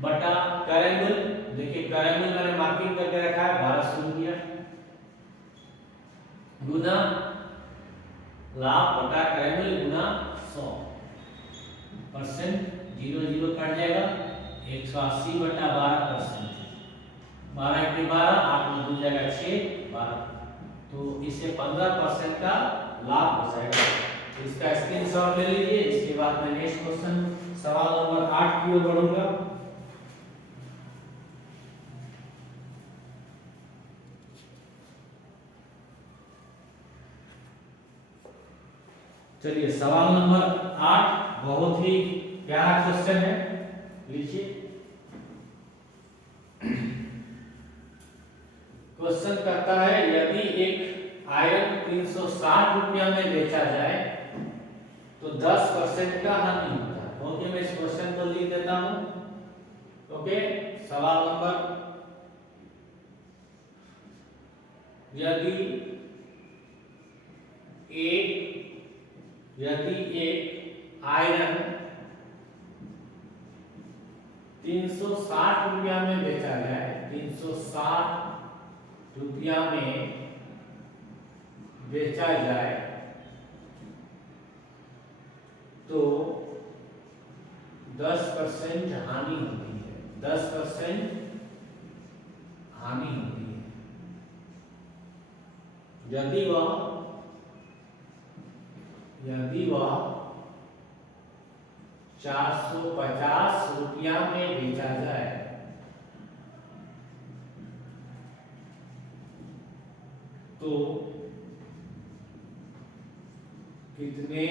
बटा क्रय मूल्य। देखिए क्रय मूल्य मैंने मार्किंग करके रखा है 1200 रुपया, गुना लाभ बटा क्रय मूल्य गुना 100%। 0 0 कट जाएगा, 180 बटा 12%, 12 के 12, 8 में 2 जाएगा 6, 12। तो इसे 15% का लाभ हो जाएगा। तो इसका स्क्रीनशॉट ले लीजिए। इसके बाद मैं नेक्स्ट क्वेश्चन सवाल नंबर 8 की ओर बढ़ूंगा। चलिए सवाल नंबर 8 बहुत ही प्यारा क्वेश्चन है, लीजिए। क्वेश्चन कहता है यदि एक आयरन 360 रुपया में बेचा जाए तो 10% का हानि होता है। ओके, मैं इस क्वेश्चन को लिख देता हूं। ओके, सवाल नंबर, यदि एक आयरन 360 रुपया में बेचा जाए, 360 रुपया में बेचा जाए तो 10% हानि होती है, 10% हानि होती है। यदि वह 450 रुपया में बेचा जाए तो कितने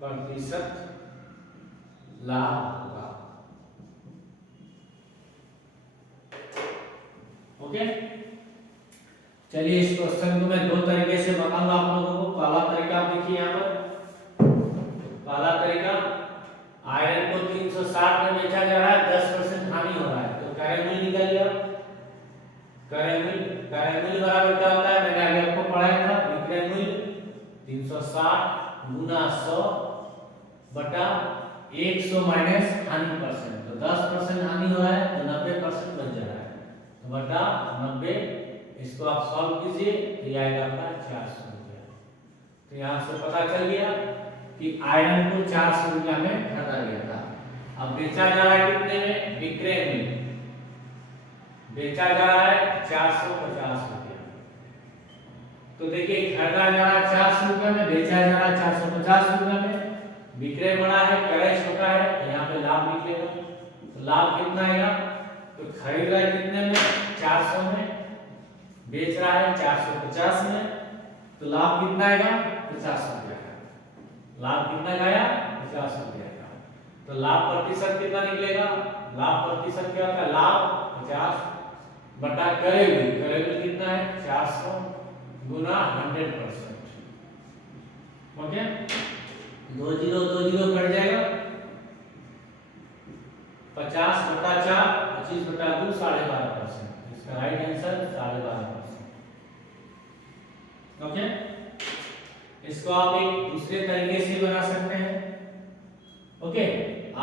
प्रतिशत लाभ होगा। ओके, चलिए इस क्वेश्चन को मैं दो तरीके से बताऊंगा आप लोगों को। पहला तरीका आप देखिए यहाँ पर, पहला तरीका, आयरन को 360 में बेचा जा रहा है, 10% हानि हो रहा है, तो क्रय मूल्य निकालिए। क्रय मूल्य बराबर क्या होता है, मैंने आगे आपको पढ़ाया था, विक्रय मूल्य 360 गुना 100 बटा 100 माइनस हानि परसेंट। तो 10% हानि हो रहा है तो 90% बच जा रहा है, तो बटा 90। इसको आप सॉल्व कीजिए तो ये आएगा आपका 400 रुपया। तो यहाँ से पता चल गया कि आयरन को 400 रुपया में खरीदा गया था। अब बेचा जा रहा है कितने में, विक्रय मूल्य बेचा जा रहा है 450 रुपया। तो देखिए खरीदा जा रहा है 400 रुपया में, बेचा जा रहा है 450 रुपया में। विक्रय बड़ा है, क्रय छोटा है, तो यहाँ पे लाभ निकलेगा। तो लाभ कितना आएगा, तो खरीद रहा है कितने में, 400 में, बेच रहा है 450 में, तो लाभ कितना आएगा, 50 रुपया का। लाभ कितना आया, 50 रुपया का। तो लाभ प्रतिशत कितना निकलेगा, लाभ प्रतिशत क्या होता है, लाभ 50 बटा क्रय मूल्य कितना है, 400 गुना 100%। ओके, 2 0 कट जाएगा, 50 बटा 4, 25 बटा 2, 12.5%। इसका राइट आंसर 12.5%। ओके, इसको आप एक दूसरे तरीके से बना सकते हैं। ओके,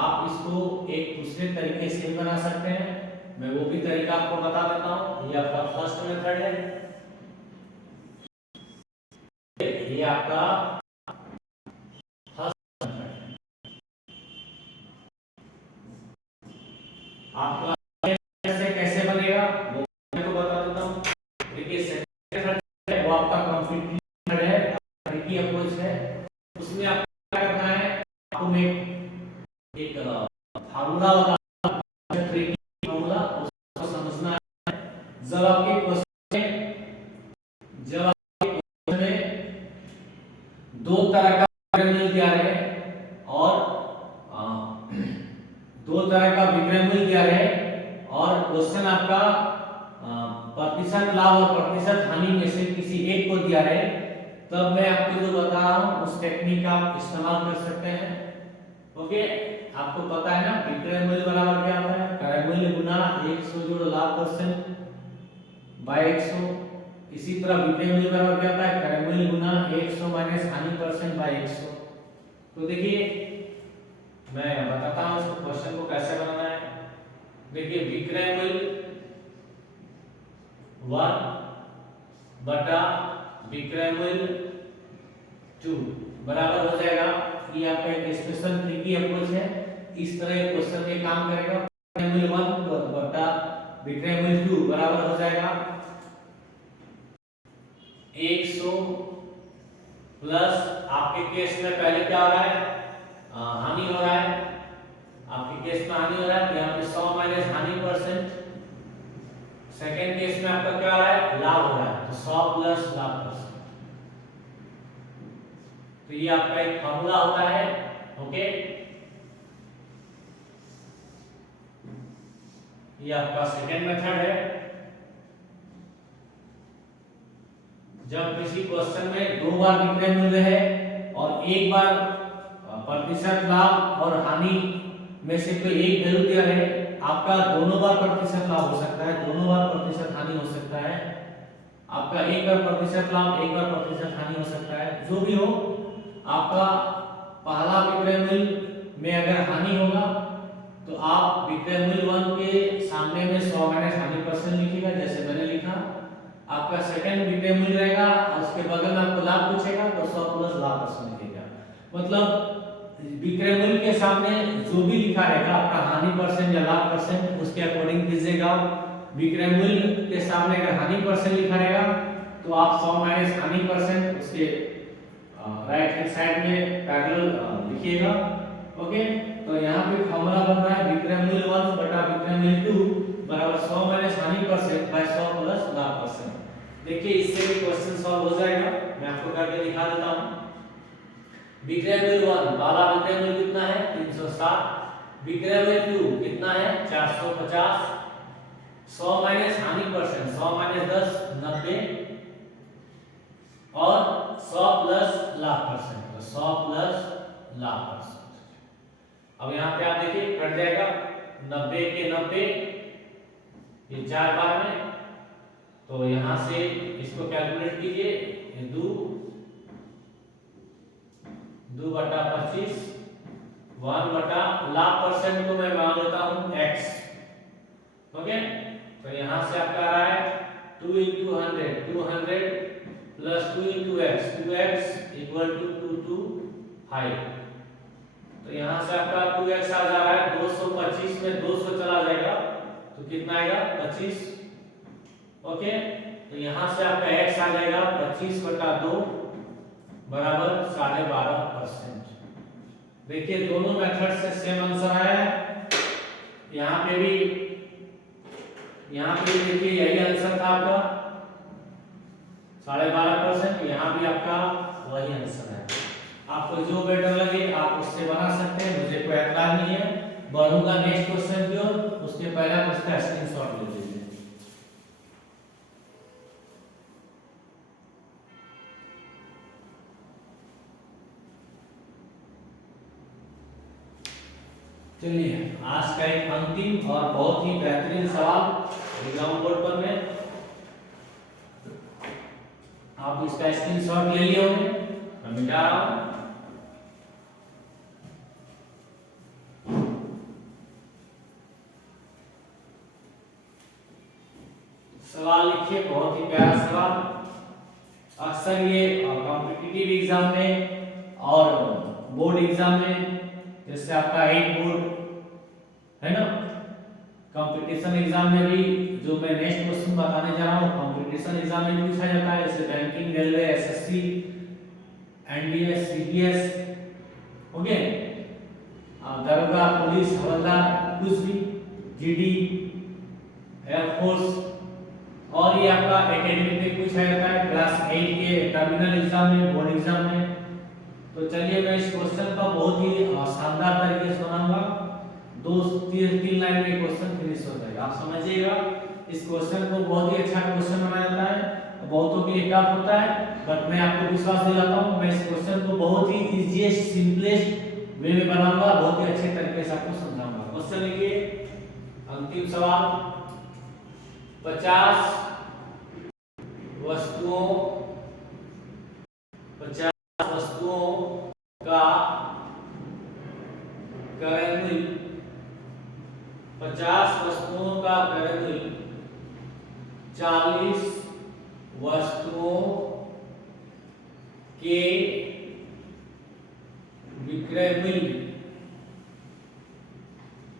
आप इसको एक दूसरे तरीके से बना सकते हैं, मैं वो भी तरीका आपको बता देता हूं। ये आपका फर्स्ट मेथड है, ये आपका फर्स्ट मेथड है। आपका कैसे बनेगा वो मैं को बता देता हूं। देखिए सेकंड मेथड है वो आपका कंप्लीट मेथड है, ट्रिकी अप्रोच है। उसमें आपको क्या करना है, आपको एक फार्मूला बता, ट्रिकी फार्मूला उसको समझना है। जब आपके क्वेश्चन में दो तरह का विक्रय दिया है और दो तरह का विक्रय दिया है और क्वेश्चन आपका प्रतिशत लाभ और प्रतिशत हानि में से किसी एक को दिया है, तब मैं आपको जो बता रहा हूं उस टेक्निक का आप इस्तेमाल कर सकते हैं। ओके, आपको पता है ना विक्रय मूल्य बराबर क्या होता है, क्रय मूल्य गुना 100 जोड़ लाभ परसेंट बाय 100। इसी तरह विक्रय मूल्य बराबर क्या होता है, क्रय मूल्य गुना 100 माइनस हानि परसेंट बाय 100। तो देखिए मैं बताता हूं इस क्वेश्चन को कैसे बनाना है। देखिए विक्रय मूल्य 1 बटा विक्रय मूल्य 2 बराबर हो जाएगा, ये आपका एक स्पेशल ट्रिकी अप्रोच है, इस तरह ये क्वेश्चन में काम करेगा। विक्रय मूल्य 1 बटा विक्रय मूल्य 2 बराबर हो जाएगा 100 प्लस आपके केस में पहले क्या हो रहा है, हानि हो रहा है, आपके केस में हानि हो रहा है, तो यहाँ पे 100 माइनस हानि परसेंट। सेकेंड केस में आपका क्या हो रहा है, लाभ हो रहा है, तो 100 प्लस लाभ परसेंट। तो ये आपका एक फॉर्मूला होता है। ओके, ये आपका सेकेंड मेथड है। जब किसी क्वेश्चन में दो बार विक्रय मूल्य है और एक बार प्रतिशत लाभ और हानि में से कोई एक वैल्यू दिया है, आपका दोनों बार प्रतिशत लाभ हो सकता है, दोनों बार प्रतिशत हानि हो सकता है, आपका एक बार प्रतिशत लाभ एक बार प्रतिशत हानि हो सकता है, जो भी हो। आपका पहला विक्रय मूल्य में अगर हानि होगा तो आप विक्रय मूल्य 1 के सामने में 100 माइनस हानि परसेंट लिखिएगा, जैसे मैंने लिखा। आपका सेकंड विक्रय मूल्य रहेगा और उसके बगल में आपको लाभ पूछेगा तो 100 प्लस लाभ परसेंट लिखिएगा। मतलब विक्रय मूल्य के सामने जो भी लिखा रहेगा आपका हानि परसेंट या लाभ परसेंट, उसके अकॉर्डिंग कीजिएगा। विक्रय मूल्य के सामने अगर हानि परसेंट लिखा रहेगा तो आप 100 माइनस हानि परसेंट उसके राइट हैंड साइड में पैरेलल लिखिएगा। ओके, तो यहाँ पे फॉर्मूला बन रहा है विक्रय मूल्य 1 बटा विक्रय मूल्य 2 बराबर 100 माइनस हानि परसेंट बाय 100 प्लस लाभ परसेंट। देखिए इससे भी क्वेश्चन सॉल्व हो जाएगा, मैं आपको करके दिखा देता हूँ। विक्रय मूल्य 1 पहला विक्रय मूल्य कितना है 360, विक्रय मूल्य 2 कितना है 450, 100 माइनस हानि परसेंट 100 माइनस 10 90 और 100 प्लस लाभ परसेंट, तो 100 प्लस लाभ परसेंट। अब यहाँ पे आप देखिए कट जाएगा 90 के 90, ये 4 बार में, तो यहाँ से इसको कैलकुलेट कीजिए, ये 2 बटा 25 1 बटा लाभ परसेंट को मैं मान लेता हूँ x। ओके, तो यहाँ से आपका आ रहा है 2 into 100 200 plus 2 into x 2x equal to 225। तो यहाँ से आपका 2x आ जा रहा है 225 में 200 चला जाएगा तो कितना आएगा 25। ओके, तो यहाँ से आपका x आ जाएगा 25 बटा 2 बराबर 12.5%। देखिए दोनों मेथड से सेम आंसर आया है। यहाँ पे भी देखिए यही आंसर था आपका 12.5%, यहाँ भी आपका वही आंसर है। आपको जो बेटर लगे आप उससे बना सकते हैं, मुझे कोई एतराज नहीं है। बढ़ूंगा नेक्स्ट क्वेश्चन की ओर, उसके पहले आप उसका स्क्रीनशॉट ले लीजिए। चलिए आज का एक अंतिम और बहुत ही बेहतरीन सवाल एग्जाम बोर्ड पर में, आप इसका स्क्रीनशॉट ले लिए होंगे, मैं मिटा रहा हूं। सवाल लिखिए, बहुत ही प्यारा सवाल। अक्सर ये कॉम्पिटिटिव एग्जाम में और बोर्ड एग्जाम में, जैसे आपका 8 बोर्ड है ना, कंपटीशन एग्जाम में भी जो मैं नेक्स्ट क्वेश्चन बताने जा रहा हूँ कंपटीशन एग्जाम में पूछा जाता है, जैसे banking, railway, SSC, NDS, CDS, okay, दरोगा, पुलिस, हवलदार, कुछ भी, जीडी, एयरफोर्स और ये आपका एकेडमिक में पूछा जाता है क्लास 8 के टर्मिनल एग्जाम में, बोर्ड एग्जाम में। तो चलिए मैं इस क्वेश्चन का बहुत ही शानदार तरीके से बनाऊंगा। दो तीन लाइन में क्वेश्चन फिनिश हो जाएगा। आप समझिएगा इस क्वेश्चन को बहुत ही अच्छा क्वेश्चन बनाया जाता है, बहुतों के लिए टफ होता है, बट मैं आपको विश्वास दिलाता हूं मैं इस क्वेश्चन को बहुत ही इजीएस्ट सिंपलेस्ट वे में बनाऊंगा, बहुत ही अच्छे तरीके से आपको समझाऊंगा। क्वेश्चन लिखिए, अंतिम सवाल, 50 वस्तुओं का क्रय मूल्य 50 वस्तुओं का क्रय मूल्य 40 वस्तुओं के विक्रय मूल्य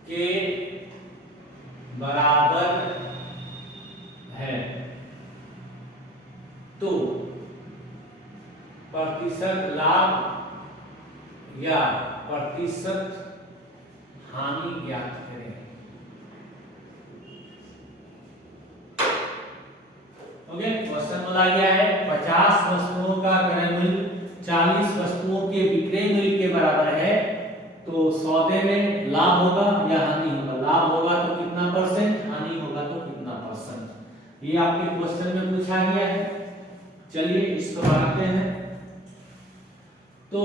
के बराबर है तो प्रतिशत लाभ या प्रतिशत हानि ज्ञात करें। ओके, क्वेश्चन बोला गया है 50 वस्तुओं का क्रय मूल्य 40 वस्तुओं के विक्रय मूल्य के बराबर है तो सौदे में लाभ होगा या हानि होगा। लाभ होगा तो कितना परसेंट, हानि होगा तो कितना परसेंट, ये आपके क्वेश्चन में पूछा गया है। चलिए इसको बनाते हैं। तो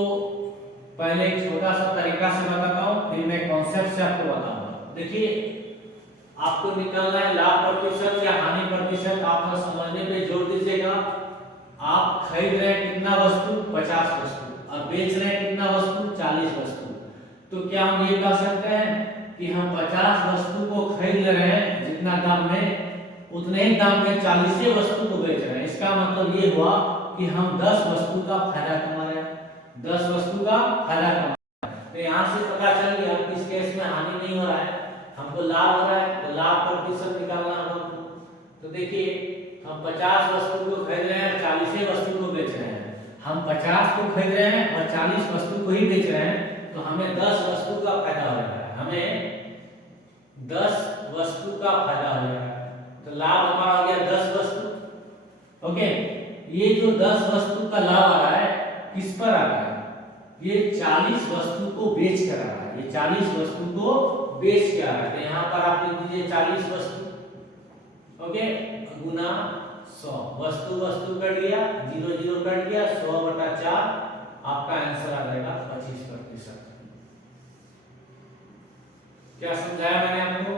पहले एक छोटा सा तरीका से बताता हूं, फिर मैं कॉन्सेप्ट से आपको बताऊंगा। देखिए आपको निकालना है लाभ प्रतिशत या हानि प्रतिशत। आप समझने पे जोर दीजिएगा। आप खरीद रहे हैं कितना वस्तु, 50 वस्तु, और बेच रहे हैं कितना वस्तु, 40 वस्तु। तो क्या हम ये कह सकते हैं कि हम 50 वस्तु को खरीद रहे हैं जितना दाम में, उतने ही दाम में 40 वस्तु को बेच रहे हैं। इसका मतलब ये हुआ कि हम 10 वस्तु का फायदा कमा रहे हैं, 10 वस्तु का फायदा कमा रहे हैं। तो यहाँ से पता चल गया कि इस केस में हानि नहीं हो रहा है, हमको लाभ हो रहा है। तो लाभ प्रतिशत निकालना है हमको। तो देखिए हम 50 वस्तु को खरीद रहे हैं, 40 वस्तु को बेच रहे हैं। हम 50 को खरीद रहे हैं और 40 वस्तु को ही बेच रहे हैं, तो हमें 10 वस्तु का फायदा हो रहा है, हमें 10 वस्तु का फायदा हो रहा है। तो लाभ हमारा हो गया 10 वस्तु। ओके, ये जो 10 वस्तु का लाभ आ रहा है किस पर आ रहा है, ये 40 वस्तु को बेच कर आ रहा है, ये 40 वस्तु को बेच के आ रहा है। तो यहाँ पर आप लिख दीजिए 40 वस्तु, ओके, गुना 100, वस्तु वस्तु कट गया, 0 0 कट गया, 100/4, आपका आंसर आ जाएगा 25%। क्या समझाया मैंने आपको?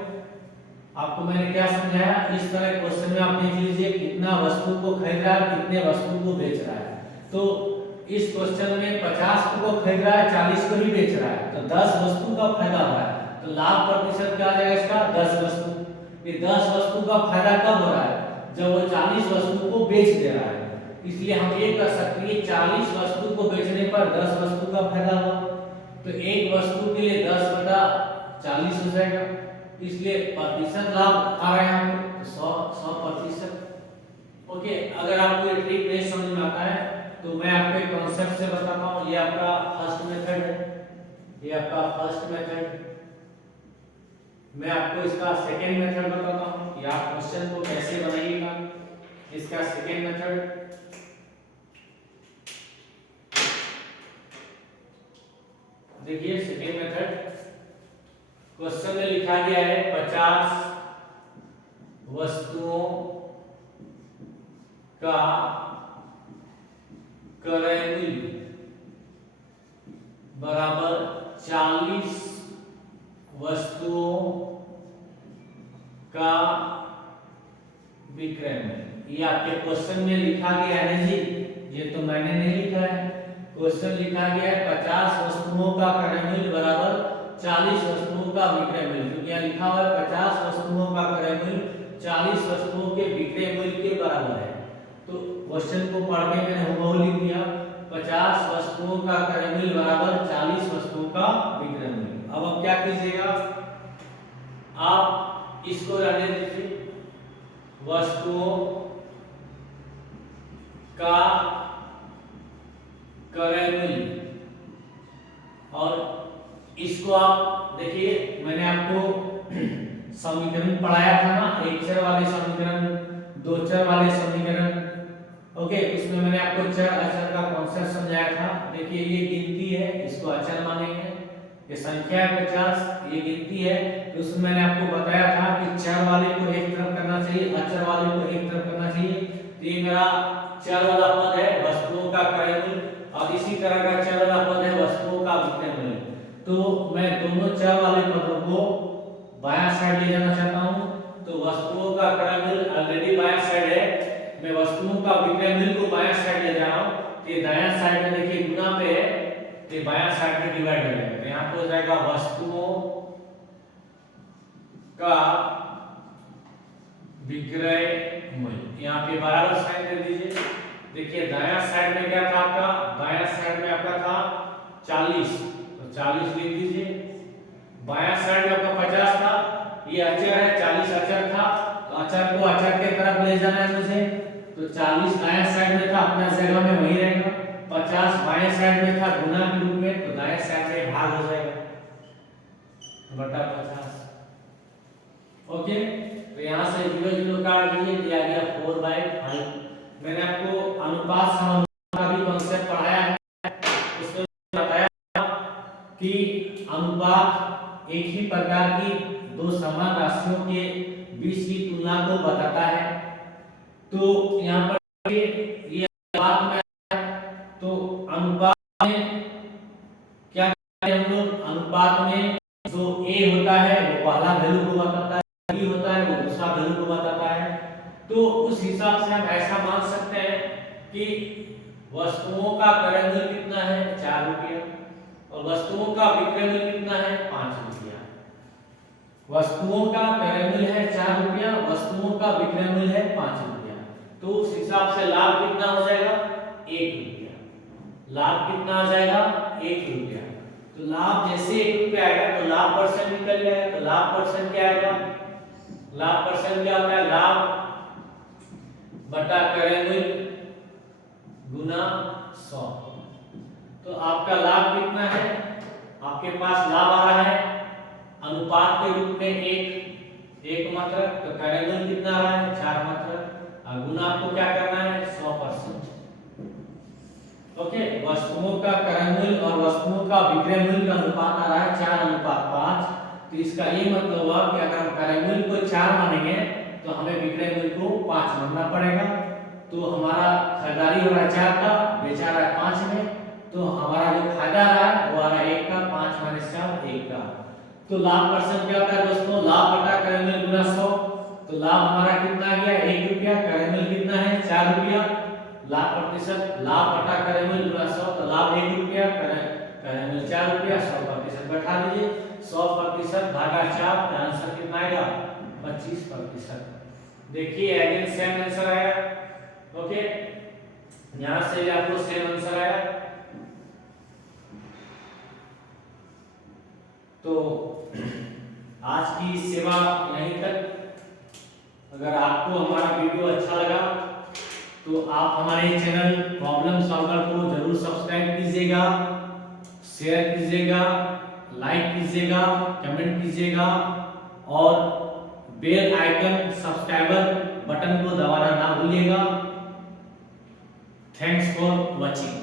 आपको मैंने क्या समझाया? इस तरह क्वेश्चन में आप देख लीजिए कितना वस्तु को खरीद रहा है, कितने वस्तु को बेच रहा है। तो इस क्वेश्चन में 50 को खरीद रहा है, 40 को ही बेच रहा है, तो 10 वस्तु का फायदा हो रहा है। तो लाभ प्रतिशत क्या आ जाएगा इसका, 10 वस्तु। ये 10 वस्तु का फायदा कब हो रहा है, जब वो 40 वस्तु को बेच दे रहा है। इसलिए हम ये कर सकते हैं 40 वस्तु को बेचने पर 10 वस्तु का फायदा हुआ, तो एक वस्तु के लिए 10/40 हो जाएगा। इसलिए प्रतिशत लाभ आ रहा है हमको, तो 100%। ओके, अगर आपको ये ट्रिक नहीं समझ में आता है तो मैं आपको एक कॉन्सेप्ट से बताता हूँ। ये आपका फर्स्ट मेथड है, ये आपका फर्स्ट मेथड। मैं आपको इसका सेकेंड मेथड बताता हूँ कि आप क्वेश्चन को कैसे बनाइएगा। इसका सेकेंड मेथड, देखिए सेकेंड मेथड, क्वेश्चन में लिखा गया है 50 वस्तुओं का क्रय मूल्य बराबर 40 वस्तुओं का विक्रय मूल्य। ये आपके क्वेश्चन में लिखा गया है जी, ये तो मैंने नहीं लिखा है। क्वेश्चन लिखा गया है 50 वस्तुओं का क्रय मूल्य बराबर 40 वस्तुओं का विक्रय मूल्य। क्योंकि यहाँ लिखा हुआ है 50 वस्तुओं का क्रय मूल्य 40 वस्तुओं के विक्रय मूल्य के बराबर है। तो क्वेश्चन को पढ़ के मैंने हुबहू लिख दिया, 50 वस्तुओं का क्रय मूल्य बराबर 40 वस्तुओं का विक्रय मूल्य। अब आप क्या कीजिएगा, आप इसको रहने दीजिए, वस्तुओं का क्रय मूल्य, और इसको आप देखिए मैंने आपको समीकरण पढ़ाया था ना, एक चर वाले समीकरण, दो चर वाले समीकरण। ओके, इसमें मैंने आपको चर अचर का कॉन्सेप्ट समझाया था। देखिए ये गिनती है, इसको अचर मानेंगे। ये संख्या है 50, ये गिनती है, तो उसमें मैंने आपको बताया था कि चर वाले को एक तरफ करना चाहिए, अचर वाले को एक तरफ करना चाहिए। तो ये मेरा चर वाला पद है वस्तुओं का क्रयमूल्य, और इसी तरह का चर वाला पद है वस्तुओं का विक्रय मूल्य। तो मैं दोनों चर वाले पदों को बायां साइड ले जाना चाहता हूं। तो वस्तुओं का क्रयमूल्य ऑलरेडी बायां साइड है, मैं वस्तुओं का विक्रय मूल्य को बायां साइड ले जा रहा हूं। तो ये दायां साइड में देखिए गुना पे है, तो बायां साइड में डिवाइड हो जाएगा। तो यहां पे हो जाएगा वस्तुओं का विक्रय मूल्य। यहां पे बराबर साइन दे दीजिए। देखिए दायां साइड में क्या था आपका, दायां साइड में आपका था 40, तो 40 लिख दीजिए। बायां साइड में आपका 50 था, ये अचर है, 40 अचर था, तो अचर को अचर के तरफ ले जाना है मुझे। तो 40 दाएं साइड में था, अपना जगह में वही रहेगा। 50 बाएं साइड में था गुना के रूप में, तो दाएं साइड में भाग हो जाएगा बटा 50। ओके, तो यहां से 0 0 काट दीजिए, दिया गया 4/5। मैंने आपको अनुपात समानुपात का भी कांसेप्ट पढ़ाया है, उसमें बताया कि अनुपात एक ही प्रकार की दो समान राशियों के बीच की तुलना को बताता है। तो यहाँ पर ये अनुपात में है, तो अनुपात में क्या करते हैं हम लोग, अनुपात में जो a होता है वो पहला वैल्यू को बताता है, b होता है वो दूसरा वैल्यू को बताता है। तो उस हिसाब से हम ऐसा मान सकते हैं कि वस्तुओं का क्रय मूल्य कितना है 4 रुपया, और वस्तुओं का विक्रय मूल्य कितना है 5 रुपया। वस्तुओं का क्रय मूल्य है 4 रुपया, वस्तुओं का विक्रय मूल्य है 5 रुपया। तो उस हिसाब से लाभ कितना हो जाएगा 1 रुपया। लाभ कितना आ जाएगा 1 रुपया। तो लाभ जैसे 1 रुपया आएगा तो लाभ परसेंट निकल जाएगा। तो लाभ परसेंट क्या आएगा, लाभ परसेंट क्या होता है, लाभ बटा क्रय मूल्य गुना 100। तो आपका लाभ कितना है, आपके पास लाभ आ रहा है अनुपात के रूप में एक मात्रक, तो क्रय मूल्य कितना आ रहा है 4 मात्रक, और गुना आपको क्या करना है 100%। ओके, वस्तुओं का क्रय मूल्य और वस्तुओं का विक्रय मूल्य का अनुपात आ रहा है 4:5। तो इसका ये मतलब हुआ कि अगर हम क्रय मूल्य को 4 मानेंगे तो हमें विक्रय मूल्य को 5 मानना पड़ेगा। तो हमारा खरीदारी हो रहा है 4 का, बेचा रहा है 5 में, तो हमारा जो फायदा आ रहा है वो आ रहा है 1 का, 5 - 4 1 का। तो लाभ परसेंट क्या होता है दोस्तों, लाभ बटा क्रय मूल्य गुना 100। तो लाभ हमारा कितना आ गया 1 रुपया, क्रय मूल्य कितना है 4 रुपया, लाभ प्रतिशत लाभ बटा क्रय मूल्य गुना 100, तो लाभ 1 रुपया, क्रय मूल्य 4 रुपया, 100% बैठा दीजिए। 100% भागा 4, तो आंसर कितना आएगा 25%। देखिए अगेन सेम आंसर आया। ओके, यहां से भी आपको सेम आंसर आया। तो आज की सेवा यहीं तक। अगर आपको हमारा वीडियो अच्छा लगा तो आप हमारे चैनल प्रॉब्लम सॉल्वर को जरूर सब्सक्राइब कीजिएगा, शेयर कीजिएगा, लाइक कीजिएगा, कमेंट कीजिएगा, और बेल आइकन सब्सक्राइबर बटन को दबाना ना भूलिएगा। Thanks for watching.